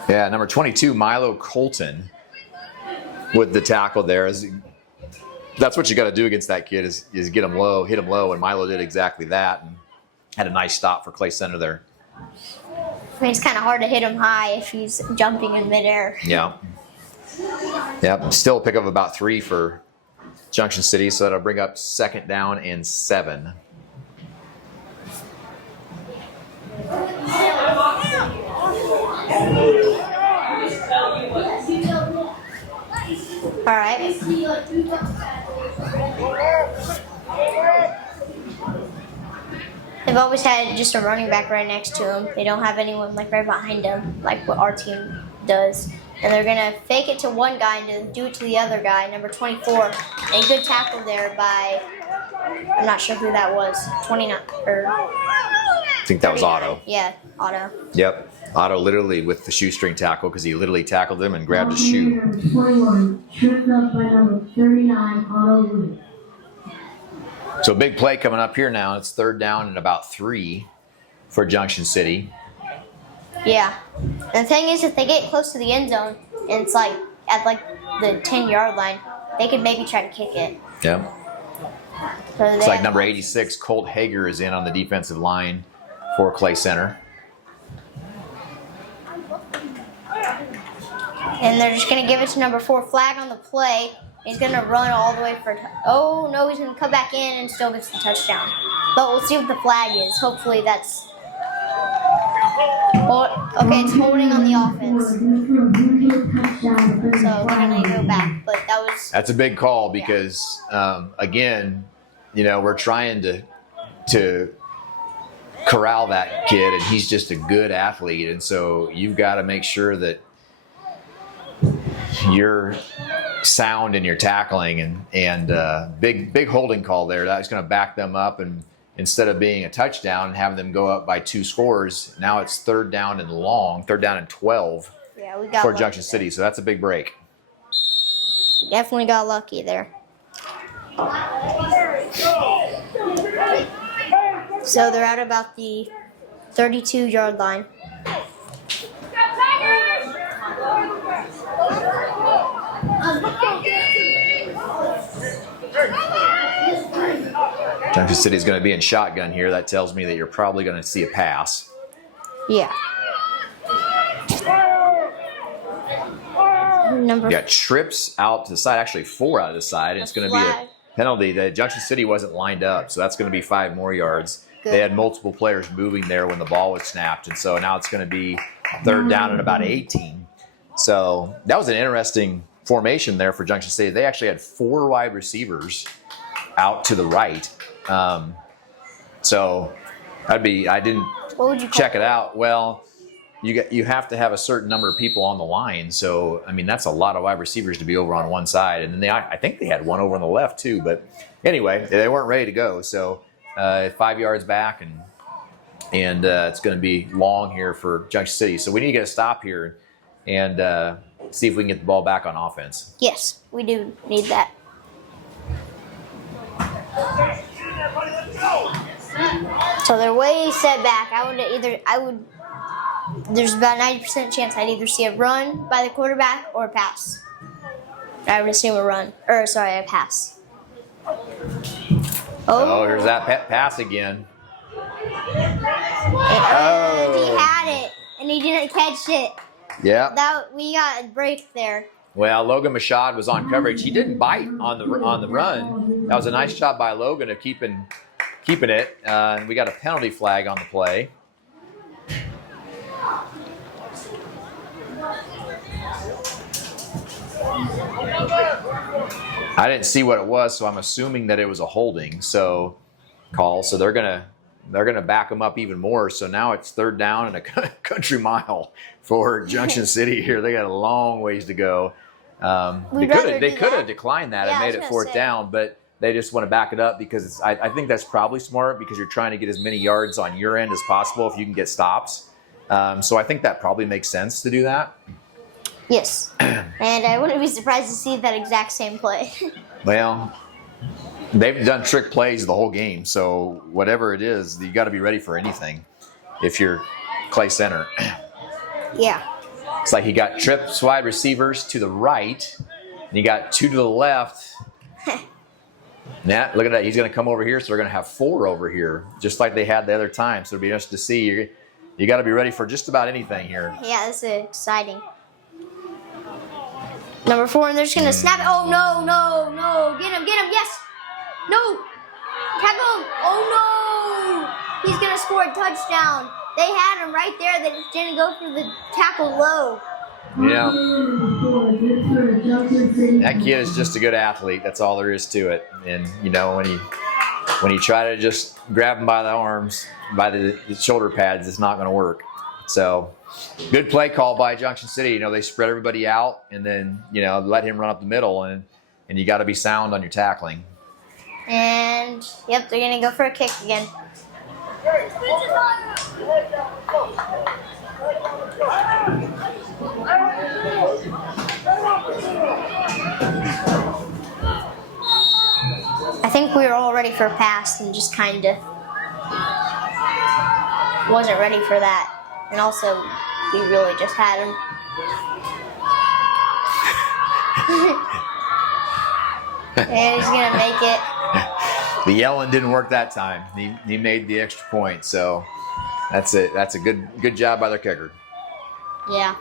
Yeah, number 22, Milo Colton, with the tackle there. That's what you got to do against that kid is get him low, hit him low, and Milo did exactly that and had a nice stop for Clay Center there. I mean, it's kind of hard to hit him high if he's jumping in midair. Yeah. Yep, still a pick of about 3 for Junction City, so that'll bring up 2nd down and 7. All right. They've always had just a running back right next to him. They don't have anyone like right behind him, like what our team does. And they're gonna fake it to one guy and then do it to the other guy, number 24. A good tackle there by, I'm not sure who that was, 29 or. I think that was Otto. Yeah, Otto. Yep, Otto literally with the shoestring tackle because he literally tackled him and grabbed his shoe. Number 21, tripped up by number 39, Otto Wood. So big play coming up here now. It's 3rd down and about 3 for Junction City. Yeah. And the thing is, if they get close to the end zone and it's like at like the 10-yard line, they could maybe try to kick it. Yep. So It's like number 86, Colt Hager, is in on the defensive line for Clay Center. And they're just going to give it to number 4, flag on the play. He's going to run all the way for, oh no, he's going to come back in and still gets the touchdown. But we'll see what the flag is. Hopefully that's, okay, it's holding on the offense. So we're going to go back. But that was. That's a big call because, again, we're trying to to corral that kid, and he's just a good athlete. And so you've got to make sure that you're sound in your tackling, and big holding call there. That's going to back them up, and instead of being a touchdown and having them go up by 2 scores, now it's 3rd down and long, 3rd down and 12 Yeah, we got for lucky Junction there. City. So that's a big break. Definitely got lucky there. So they're at about the 32-yard line. Junction City is going to be in shotgun here. That tells me that you're probably going to see a pass. Yeah. Number You got trips out to the side, actually 4 out of the side. And it's going to be a flag. penalty. The Junction City wasn't lined up, so that's going to be 5 more yards. Good. They had multiple players moving there when the ball was snapped, and so now it's going to be 3rd down and about 18. So that was an interesting formation there for Junction City. They actually had 4 wide receivers out to the right. So I didn't What would you call check it out. Well, you have to have a certain number of people on the line. So I mean, that's a lot of wide receivers to be over on one side, and then I think they had one over on the left too. But anyway, they weren't ready to go. So 5 yards back, and it's going to be long here for Junction City. So we need to get a stop here and see if we can get the ball back on offense. Yes, we do need that. So they're way set back. There's about a 90% chance I'd either see a run by the quarterback or a pass. I would assume a pass. Oh, here's that pass again. And he had it, and he didn't catch it. Yeah. We got a break there. Well, Logan Mashad was on coverage. He didn't bite on the run. That was a nice job by Logan of keeping it. And we got a penalty flag on the play. I didn't see what it was, so I'm assuming that it was a holding call. So they're gonna back them up even more. So now it's 3rd down and a country mile for Junction City here. They got a long ways to go. They could have declined that and made it 4th down, but they just want to back it up because I think that's probably smart because you're trying to get as many yards on your end as possible if you can get stops. So I think that probably makes sense to do that. Yes. And I wouldn't be surprised to see that exact same play. Well, they've done trick plays the whole game, so whatever it is, you got to be ready for anything if you're Clay Center. Yeah. It's like he got trips wide receivers to the right, and you got 2 to the left. Now, look at that. He's going to come over here, so they're going to have 4 over here, just like they had the other time. So it'll be interesting to see. You got to be ready for just about anything here. Yeah, this is exciting. Number 4, and they're just going to snap it. Oh, no. Get him. Yes. No. Tackle him. Oh, no. He's going to score a touchdown. They had him right there. They just didn't go for the tackle low. Yeah. That kid is just a good athlete. That's all there is to it. And, when you try to just grab him by the arms, by the shoulder pads, it's not going to work. So, good play call by Junction City. They spread everybody out and then, let him run up the middle, and you got to be sound on your tackling. And, yep, they're going to go for a kick again. I think we were all ready for a pass and just kind of wasn't ready for that. And also, we really just had him. And he's going to make it. The yelling didn't work that time. He made the extra point, so that's it. That's a good job by their kicker. Yeah.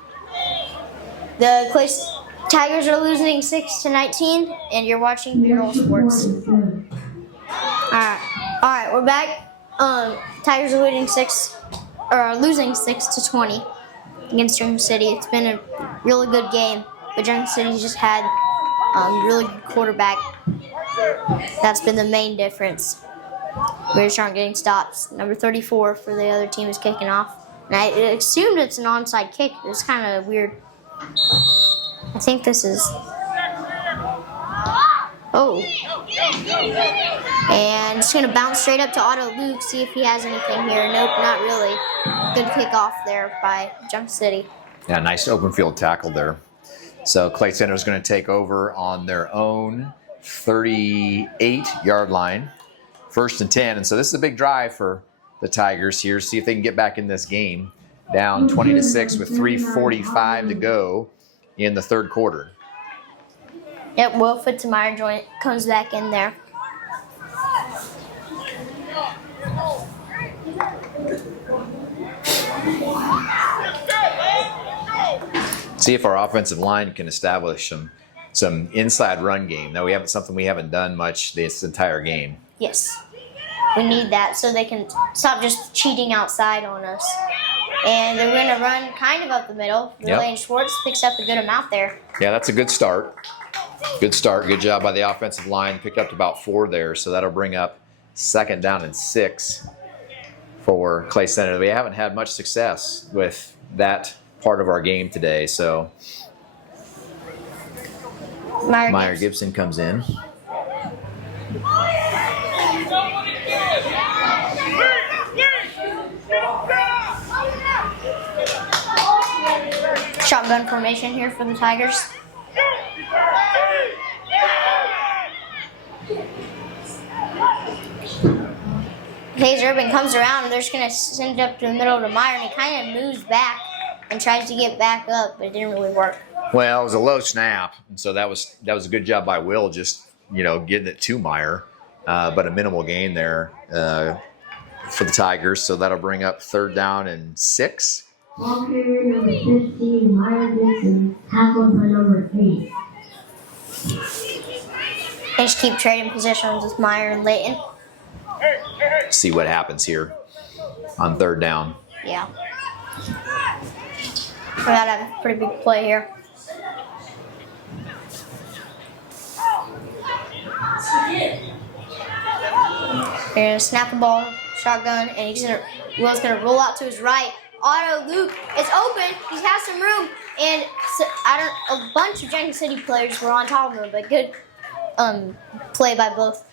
The Clay Tigers are losing 6-19, and you're watching B-Roll Sports. All right, we're back. Tigers are losing 6-20 against Junction City. It's been a really good game, but Junction City just had really good quarterback. That's been the main difference. British aren't getting stops. Number 34 for the other team is kicking off. And I assumed it's an onside kick. It's kind of weird. I think this is... Oh. And it's going to bounce straight up to Otto Luke, see if he has anything here. Nope, not really. Good kickoff there by Junction City. Yeah, nice open field tackle there. So Clay Center is going to take over on their own 38-yard line. 1st and 10. And so this is a big drive for the Tigers here. See if they can get back in this game. Down 20-6 with 3:45 to go in the third quarter. Yep, Will Fitzmeyer joint comes back in there. See if our offensive line can establish some inside run game. Now we haven't something we haven't done much this entire game. Yes, we need that so they can stop just cheating outside on us. And they're going to run kind of up the middle. Lane Schwartz picks up a good amount there. Yeah, that's a good start. Good start. Good job by the offensive line. Picked up to about 4 there, so that'll bring up 2nd down and 6 for Clay Center. We haven't had much success with that part of our game today, so Meyer Gibson comes in. Shotgun formation here for the Tigers. Hayes Urban comes around and they're just going to send it up to the middle to Meyer, and he kind of moves back and tries to get back up, but it didn't really work. Well, it was a low snap, and so that was a good job by Will, just getting it to Meyer, but a minimal gain there for the Tigers. So that'll bring up 3rd down and 6. Ball carrier number 15, Meyer Gibson, tackled by number 8. They just keep trading positions with Meyer and Layton. See what happens here on 3rd down. Yeah. We gotta have a pretty big play here. They're gonna snap the ball, shotgun, and Will's gonna roll out to his right. Otto Luke is open. He has some room, and a bunch of Junction City players were on top of him, but good play by both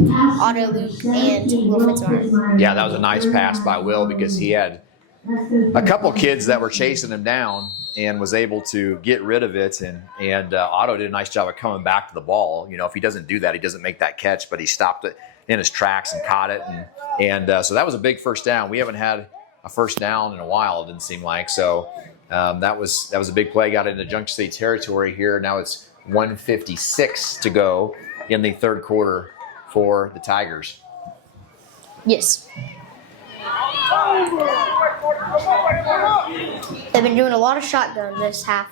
Otto Luke and Will Fitzmeyer. Yeah, that was a nice pass by Will because he had a couple kids that were chasing him down and was able to get rid of it. And Otto did a nice job of coming back to the ball. If he doesn't do that, he doesn't make that catch, but he stopped it in his tracks and caught it. And so that was a big 1st down. We haven't had a 1st down in a while, it didn't seem like. So that was a big play. Got into Junction City territory here. Now it's 1:56 to go in the third quarter for the Tigers. Yes. They've been doing a lot of shotgun this half.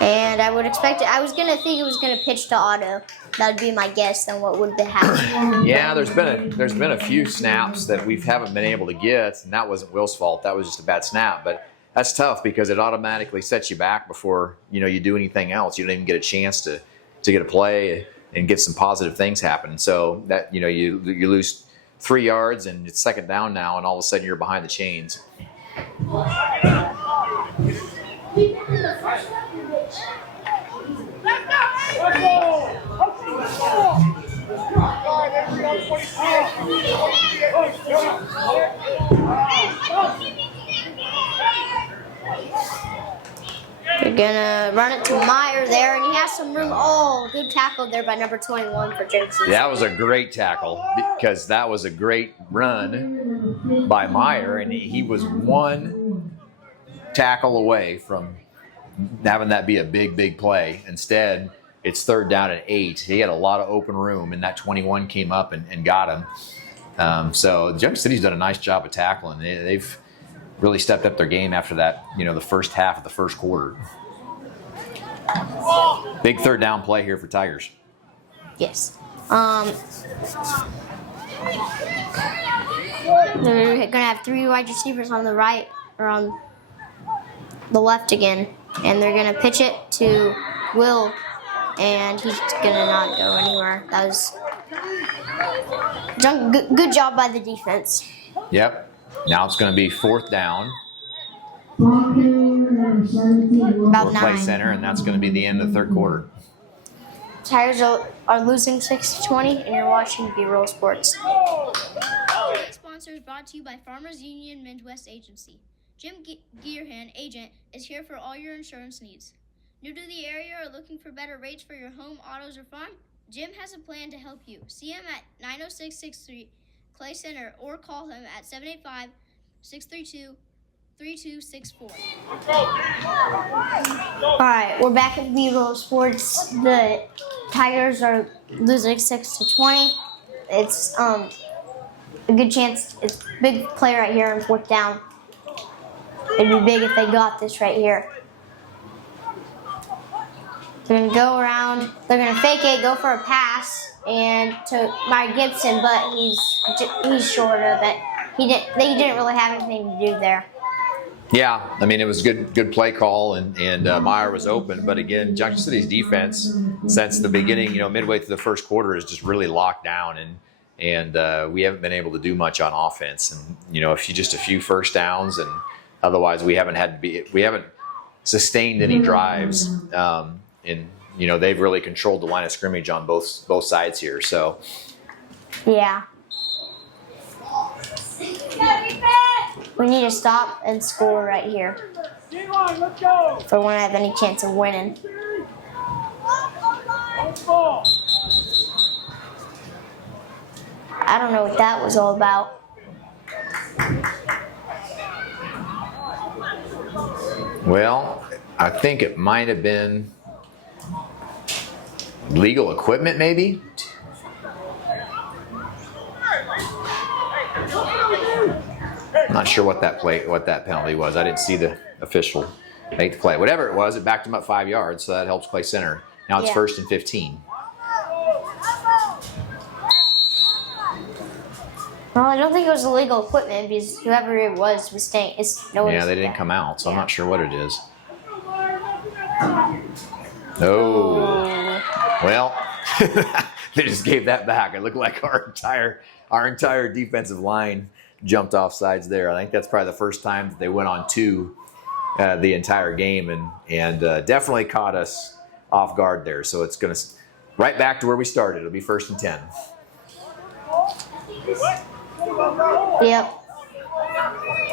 And I would expect it. I was gonna think it was gonna pitch to Otto. That'd be my guess on what would have happened. Yeah, there's been a few snaps that we haven't been able to get, and that wasn't Will's fault. That was just a bad snap. But that's tough because it automatically sets you back before you do anything else. You don't even get a chance to get a play and get some positive things happen. So that you lose 3 yards and it's 2nd down now, and all of a sudden you're behind the chains. They're gonna run it to Meyer there, and he has some room. Oh, good tackle there by number 21 for Jameson. That was a great tackle because that was a great run by Meyer, and he was 1 tackle away from having that be a big play. Instead, it's 3rd down and 8. He had a lot of open room, and that 21 came up and got him. So Junction City's done a nice job of tackling. They've really stepped up their game after that, the first half of the first quarter. Big 3rd down play here for Tigers. Yes. They're going to have 3 wide receivers on the right or on the left again. And they're going to pitch it to Will and he's gonna not go anywhere. That was good job by the defense. Yep. Now it's going to be 4th down Ball carrier number 17. About for Clay 9. Center, and that's going to be the end of the 3rd quarter. Tigers are losing 6-20, and you're watching B-Roll Sports. Today's sponsor is brought to you by Farmers Union Midwest Agency. Jim Gearhan, agent, is here for all your insurance needs. New to the area or looking for better rates for your home, autos, or farm? Jim has a plan to help you. See him at 90663 Clay Center or call him at 785-632-3264. All right, we're back at B-Roll Sports. The Tigers are losing 6-20. It's a good chance. It's a big play right here on 4th down. It'd be big if they got this right here. They're going to go around. They're going to fake it, go for a pass, and to Mike Gibson, but he's short of it. They didn't really have anything to do there. Yeah, I mean, it was good play call, and Meyer was open. But again, Junction City's defense, since the beginning, midway through the 1st quarter, is just really locked down, and we haven't been able to do much on offense. And just a few first downs, and otherwise we haven't sustained any drives. And they've really controlled the line of scrimmage on both sides here. So yeah. We need to stop and score right here if we want to have any chance of winning. I don't know what that was all about. Well, I think it might have been legal equipment, maybe. I'm not sure what that penalty was. I didn't see the official make the play. Whatever it was, it backed him up 5 yards, so that helps Clay Center. Now it's 1st and 15. Well, I don't think it was illegal equipment because whoever it was staying. Yeah, they didn't come out, so I'm not sure what it is. Oh, well, they just gave that back. It looked like our entire defensive line jumped off sides there. I think that's probably the first time that they went on 2 the entire game, and definitely caught us off guard there. So it's going to right back to where we started. It'll be 1st and 10. Yep.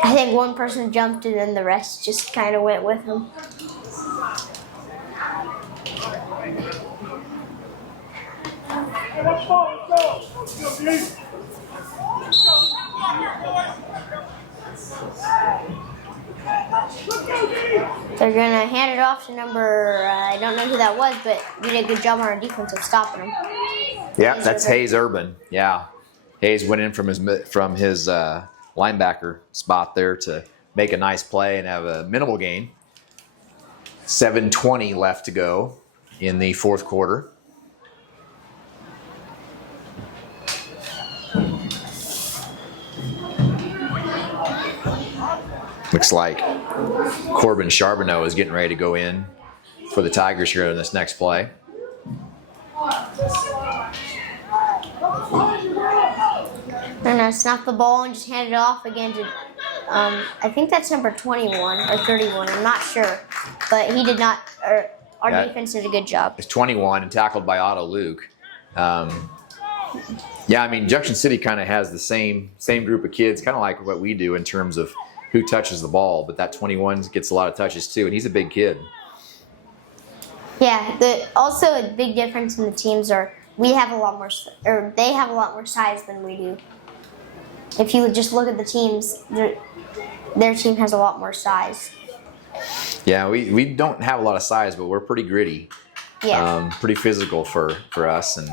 I think one person jumped and then the rest just kind of went with him. They're going to hand it off to I don't know who that was, but you did a good job on our defense of stopping him. Yeah, that's Hayes Urban. Yeah. Hayes went in from his linebacker spot there to make a nice play and have a minimal gain. 7:20 left to go in the 4th quarter. Looks like Corbin Charbonneau is getting ready to go in for the Tigers here in this next play. They're going to snap the ball and just hand it off again to, I think that's number 21 or 31. I'm not sure. But he did not, our defense did a good job. It's 21 and tackled by Otto Luke. Yeah, I mean, Junction City kind of has the same group of kids, kind of like what we do in terms of who touches the ball. But that 21 gets a lot of touches too, and he's a big kid. Yeah, also a big difference in the teams are they have a lot more size than we do. If you would just look at the teams, their team has a lot more size. Yeah, we don't have a lot of size, but we're pretty gritty. Yeah. Pretty physical for us. And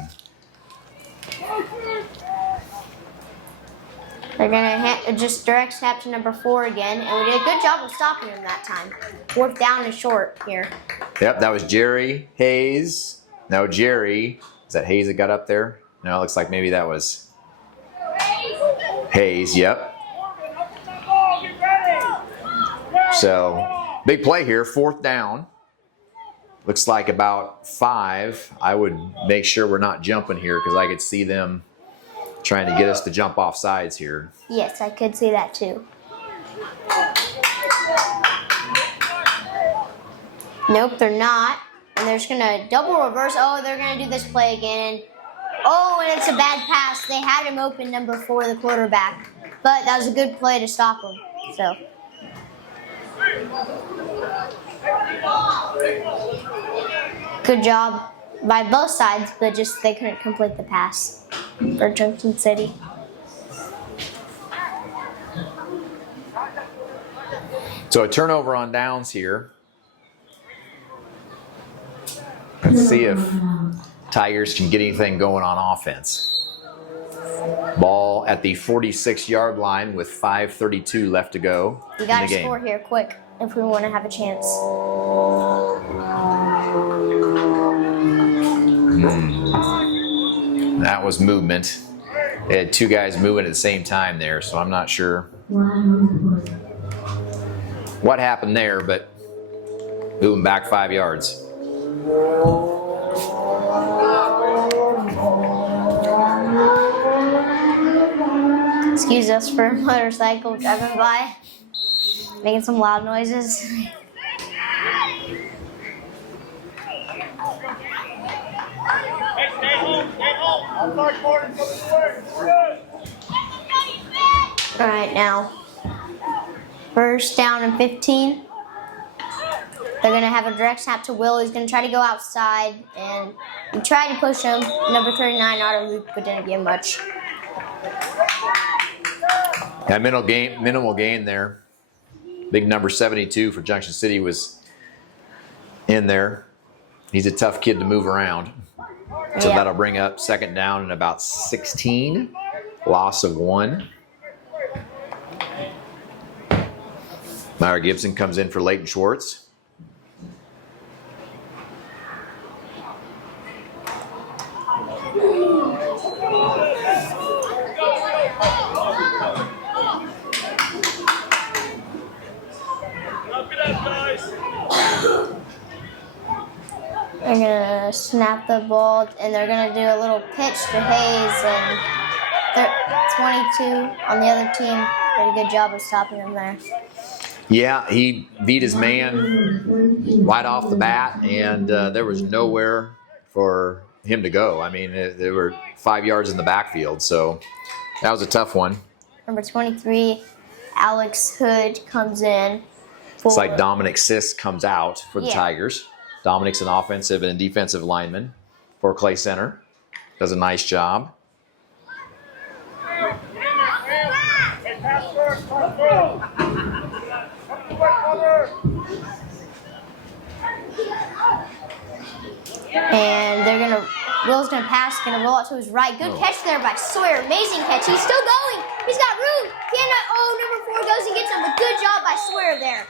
they're going to just direct snap to number 4 again, and we did a good job of stopping him that time. 4th down and short here. Yep, that was Jerry Hayes. No, Jerry. Is that Hayes that got up there? No, it looks like maybe that was Hayes, yep. So, big play here, 4th down. looks like about 5. I would make sure we're not jumping here because I could see them trying to get us to jump off sides here. Yes, I could see that too. Nope, they're not. And they're just going to double reverse. Oh, they're going to do this play again. Oh, and it's a bad pass. They had him open, number 4, the quarterback. But that was a good play to stop him. So. Good job by both sides, but just they couldn't complete the pass for Junction City. So a turnover on downs here. Let's see if Tigers can get anything going on offense. Ball at the 46-yard line with 5:32 left to go You got to score here quick if we want to have a chance. That was movement. They had 2 guys moving at the same time there, so I'm not sure what happened there, but moving back 5 yards. Excuse us for a motorcycle driving by, making some loud noises. Stay home. I'll start Gordon coming away. All right, now, first down and 15. They're going to have a direct snap to Will. He's going to try to go outside, and he tried to push him. Number 39 auto loop, but didn't get much. Yeah, minimal gain there. Big number 72 for Junction City was in there. He's a tough kid to move around. So that'll bring up second down and about 16. Loss of 1. Myra Gibson comes in for Leighton Schwartz. They're going to snap the ball, and they're going to do a little pitch to Hayes, and 22 on the other team. Did a good job of stopping him there. Yeah, he beat his man right off the bat, and there was nowhere for him to go. I mean, there were 5 yards in the backfield, so that was a tough one. Number 23, Alex Hood comes in. It's like Dominic Sisk comes out for the Tigers. Dominic's an offensive and defensive lineman for Clay Center. Does a nice job. And Will's gonna pass, gonna roll out to his right. Good catch there by Sawyer. Amazing catch. He's still going. He's got room. Number 4 goes and gets him. But good job by Sawyer there.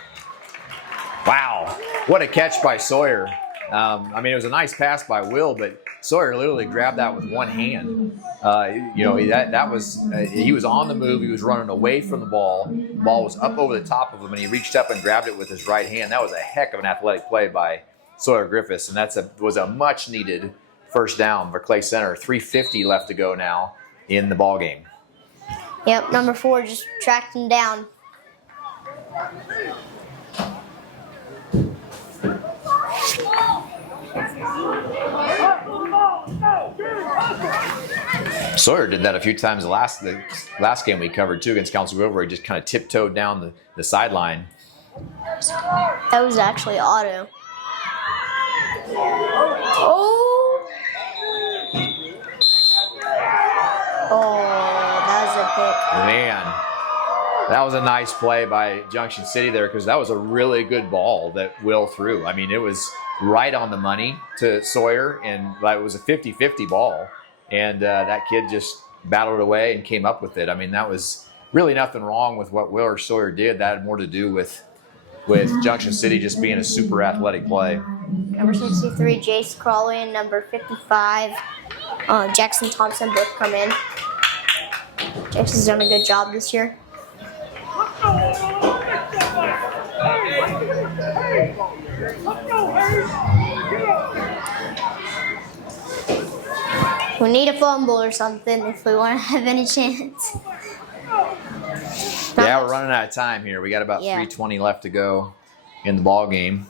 Wow, what a catch by Sawyer. I mean, it was a nice pass by Will, but Sawyer literally grabbed that with one hand. He was on the move. He was running away from the ball. The ball was up over the top of him, and he reached up and grabbed it with his right hand. That was a heck of an athletic play by Sawyer Griffiths, and was a much-needed first down for Clay Center. 3:50 left to go now in the ball game. Yep, number 4 just tracked him down. Sawyer did that a few times the last game we covered too against Council Grove, where he just kind of tiptoed down the sideline. That was actually auto. Oh, that was a pick. Man, that was a nice play by Junction City there, because that was a really good ball that Will threw. I mean, it was right on the money to Sawyer, and it was a 50-50 ball. And that kid just battled away and came up with it. I mean, that was really nothing wrong with what Will or Sawyer did. That had more to do with Junction City just being a super athletic play. Number 63, Jace Crawley, and number 55, Jackson Thompson both come in. Jason's done a good job this year. We need a fumble or something if we want to have any chance. Yeah, we're running out of time here. We got about 3:20 left to go in the ball game.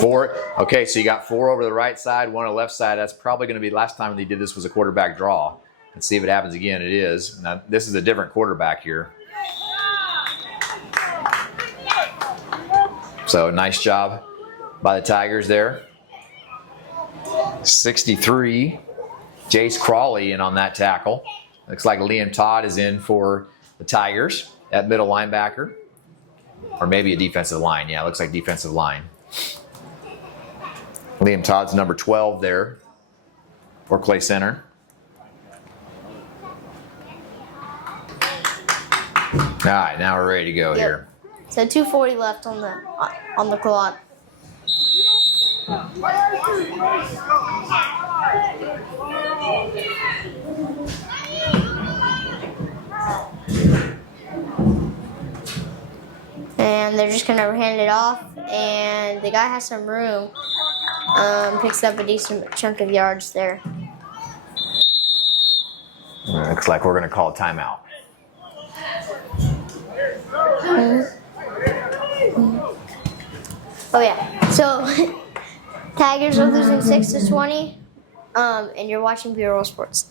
4. Okay, so you got 4 over the right side, 1 on the left side. That's probably going to be last time they did this was a quarterback draw. Let's see if it happens again. It is. Now, this is a different quarterback here. So nice job by the Tigers there. 63. Jace Crawley in on that tackle. Looks like Liam Todd is in for the Tigers at middle linebacker. Or maybe a defensive line. Yeah, it looks like defensive line. Liam Todd's number 12 there for Clay Center. All right, now we're ready to go here. So 2:40 left on the clock. And they're just gonna hand it off, and the guy has some room. Picks up a decent chunk of yards there. Looks like we're gonna call a timeout. Oh yeah. So Tigers are losing 6-20. And you're watching B-Roll Sports.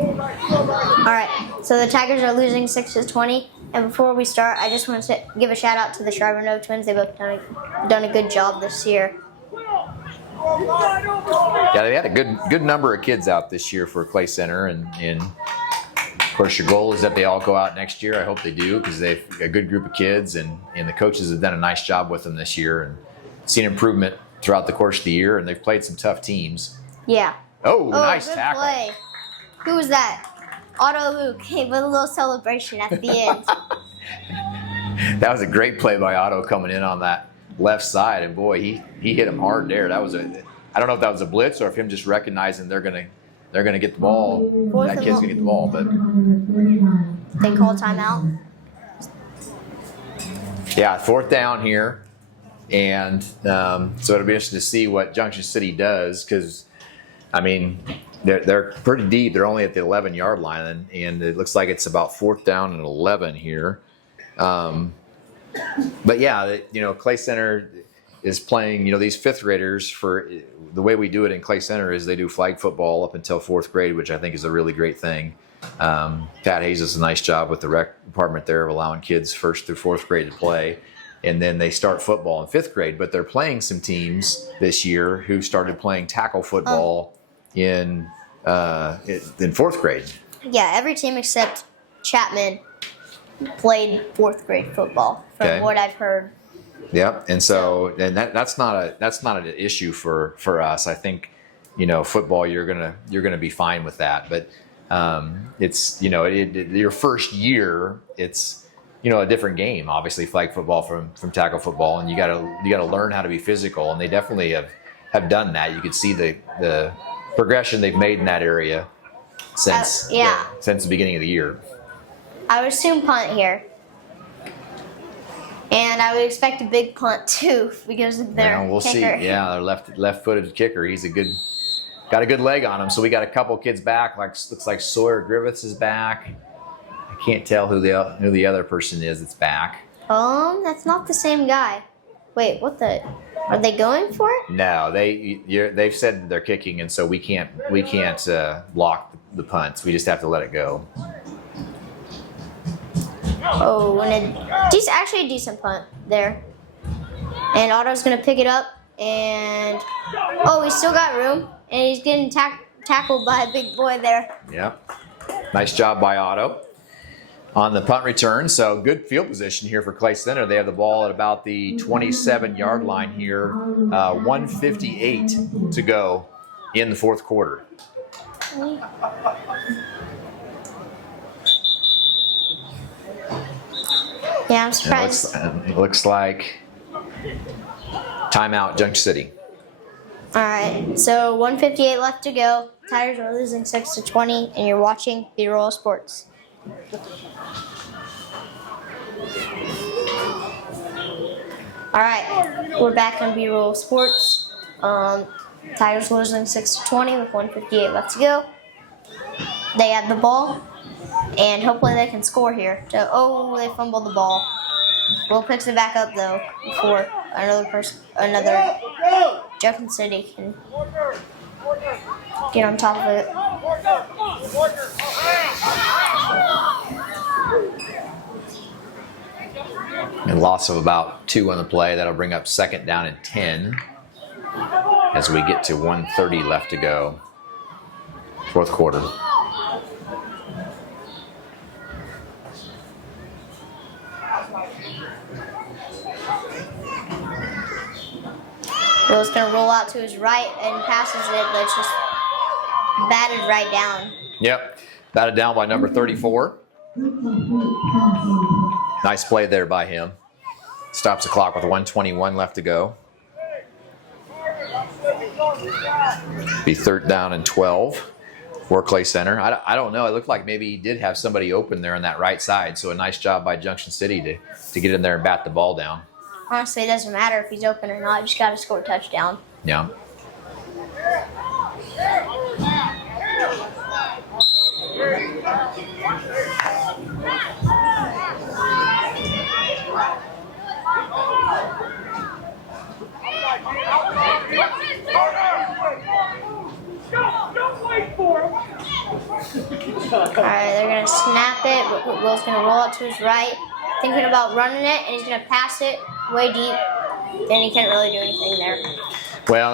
All right. So the Tigers are losing 6-20. And before we start, I just want to give a shout out to the Shriver twins. They've both done a good job this year. Yeah, they had a good number of kids out this year for Clay Center, and of course your goal is that they all go out next year. I hope they do, because they've got a good group of kids, and the coaches have done a nice job with them this year and seen improvement throughout the course of the year, and they've played some tough teams. Yeah. Oh, nice good tackle. Play. Who was that? Otto Luke came with a little celebration at the end. That was a great play by Otto coming in on that left side, and boy, he hit him hard there. That was I don't know if that was a blitz or if him just recognizing they're gonna get the ball. That kid's gonna get the ball, but they call timeout. Yeah, 4th down here, and so it'll be interesting to see what Junction City does, because I mean they're pretty deep. They're only at the 11-yard line, and it looks like it's about 4th down and 11 here. But yeah, Clay Center is playing, these 5th graders. For the way we do it in Clay Center is they do flag football up until 4th grade, which I think is a really great thing. Pat Hayes does a nice job with the rec department there of allowing kids 1st through 4th grade to play. And then they start football in 5th grade, but they're playing some teams this year who started playing tackle football in 4th grade. Yeah, every team except Chapman played 4th grade football, from what I've heard. Yep, and so that's not an issue for us. I think football you're gonna be fine with that, but it's your first year, it's a different game. Obviously, flag football from tackle football, and you gotta learn how to be physical, and they definitely have done that. You can see the progression they've made in that area since the beginning of the year. I would assume punt here. And I would expect a big punt too, because of their we'll kicker. see. Yeah, their left-footed kicker. He's got a good leg on him. So we got a couple kids back. Looks like Sawyer Griffiths is back. I can't tell who the other person is that's back. That's not the same guy. Wait, are they going for it? No, they've said they're kicking, and so we can't block the punts. We just have to let it go. Oh, and actually a decent punt there. And Otto's going to pick it up, and he's still got room, and he's getting tackled by a big boy there. Yep. Nice job by Otto on the punt return. So good field position here for Clay Center. They have the ball at about the 27-yard line here. 1:58 to go in the 4th quarter. Yeah, I'm surprised. It looks like timeout, Junction City. All right, so 1:58 left to go. Tigers are losing 6-20, and you're watching B-Roll Sports. All right, we're back on B-Roll Sports. Tigers losing 6-20 with 1:58 left to go. They have the ball, and hopefully they can score here. So, oh, they fumbled the ball. Will picks it back up though before another Junction City can get on top of it. And loss of about 2 on the play. That'll bring up 2nd down and 10 as we get to 1:30 left to go. 4th quarter. Will's going to roll out to his right and passes it, but it's just batted right down. Yep. Batted down by number 34. Nice play there by him. Stops the clock with 1:21 left to go. Be 3rd down and 12 for Clay Center. I don't know. It looked like maybe he did have somebody open there on that right side. So a nice job by Junction City to get in there and bat the ball down. Honestly, it doesn't matter if he's open or not. You just got to score a touchdown. Yeah. Alright, they're going to snap it. Will's going to roll up to his right, thinking about running it, and he's going to pass it way deep. Then he can't really do anything there. Well,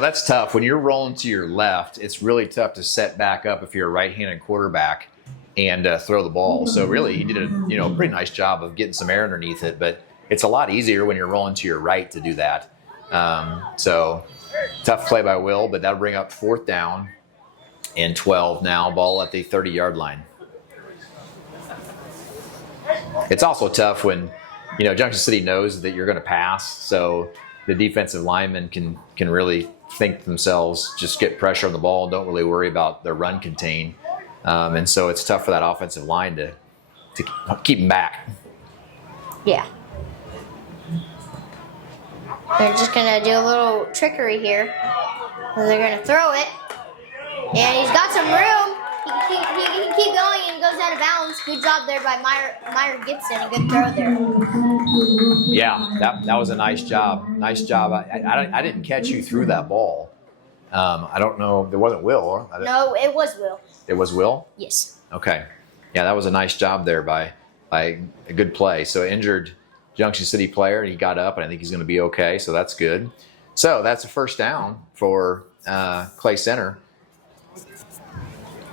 that's tough. When you're rolling to your left, it's really tough to set back up if you're a right-handed quarterback and throw the ball. So really, he did a pretty nice job of getting some air underneath it. But it's a lot easier when you're rolling to your right to do that. So tough play by Will, but that'll bring up 4th down and 12 now. Ball at the 30-yard line. It's also tough when Junction City knows that you're going to pass, so the defensive linemen can really think to themselves, just get pressure on the ball and don't really worry about their run contain. And so it's tough for that offensive line to keep them back. Yeah. They're just going to do a little trickery here. They're going to throw it. And he's got some room. He can keep going and he goes out of bounds. Good job there by Meyer Gibson. A good throw there. Yeah, that was a nice job. Nice job. I didn't catch you threw that ball. I don't know. It wasn't Will. No, it was Will. It was Will? Yes. Okay. Yeah, that was a nice job there by a good play. So injured Junction City player, and he got up, and I think he's going to be okay. So that's good. So that's a 1st down for Clay Center.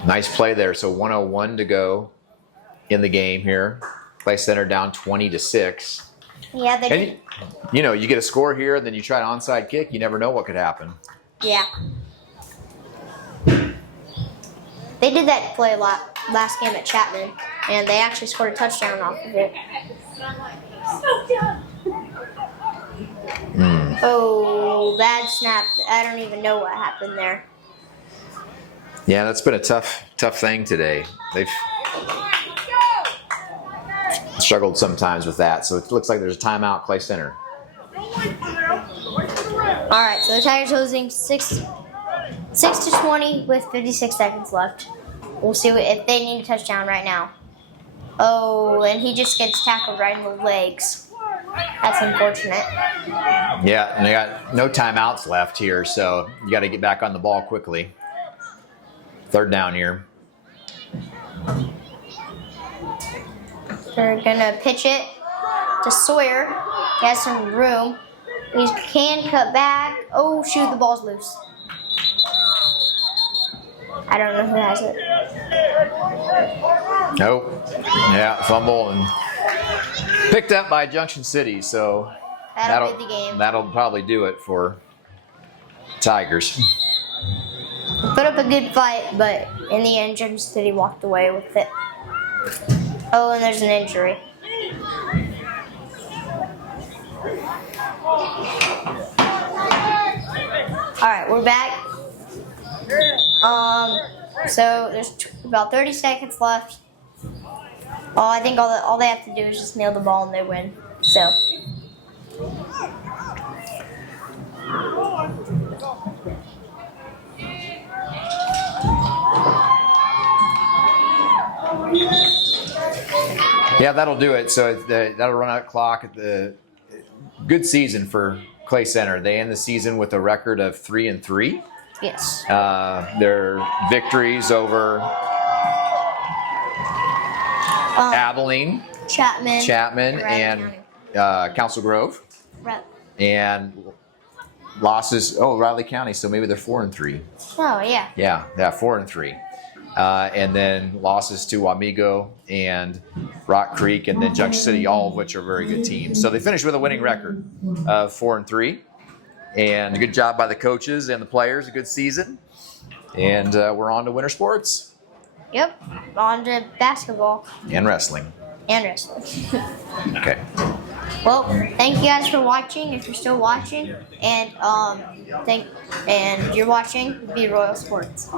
Nice play there. So 1:01 to go in the game here. Clay Center down 20-6. Yeah, they did. You get a score here, and then you try an onside kick. You never know what could happen. Yeah. They did that play a lot last game at Chapman, and they actually scored a touchdown off of it. Oh, bad snap. I don't even know what happened there. Yeah, that's been a tough thing today. They've struggled sometimes with that. So it looks like there's a timeout, Clay Center. All right, so the Tigers losing 6-20 with 56 seconds left. We'll see if they need a touchdown right now. Oh, and he just gets tackled right in the legs. That's unfortunate. Yeah, and they got no timeouts left here, so you got to get back on the ball quickly. 3rd down here. They're going to pitch it to Sawyer. He has some room. He can cut back. Oh, shoot, the ball's loose. I don't know who has it. Nope. Yeah, fumble and picked up by Junction City, so That'll be the game. That'll probably do it for Tigers. Put up a good fight, but in the end, Junction City walked away with it. Oh, and there's an injury. All right, we're back. So there's about 30 seconds left. I think all they have to do is just nail the ball and they win. So. Yeah, that'll do it. So that'll run out clock at the good season for Clay Center. They end the season with a record of 3-3. Yes. Their victories over Abilene, Riley Chapman, and Council Grove, County. and losses. Oh, Riley County. So maybe they're 4-3. Oh yeah. Yeah, 4-3. And then losses to Wamego and Rock Creek, and then Junction City, all of which are very good teams. So they finished with a winning record of 4-3, and a good job by the coaches and the players. A good season, and we're on to winter sports Yep. On to basketball and wrestling. and wrestling. Okay. Well, thank you guys for watching. If you're still watching, and you're watching Be Royal Sports.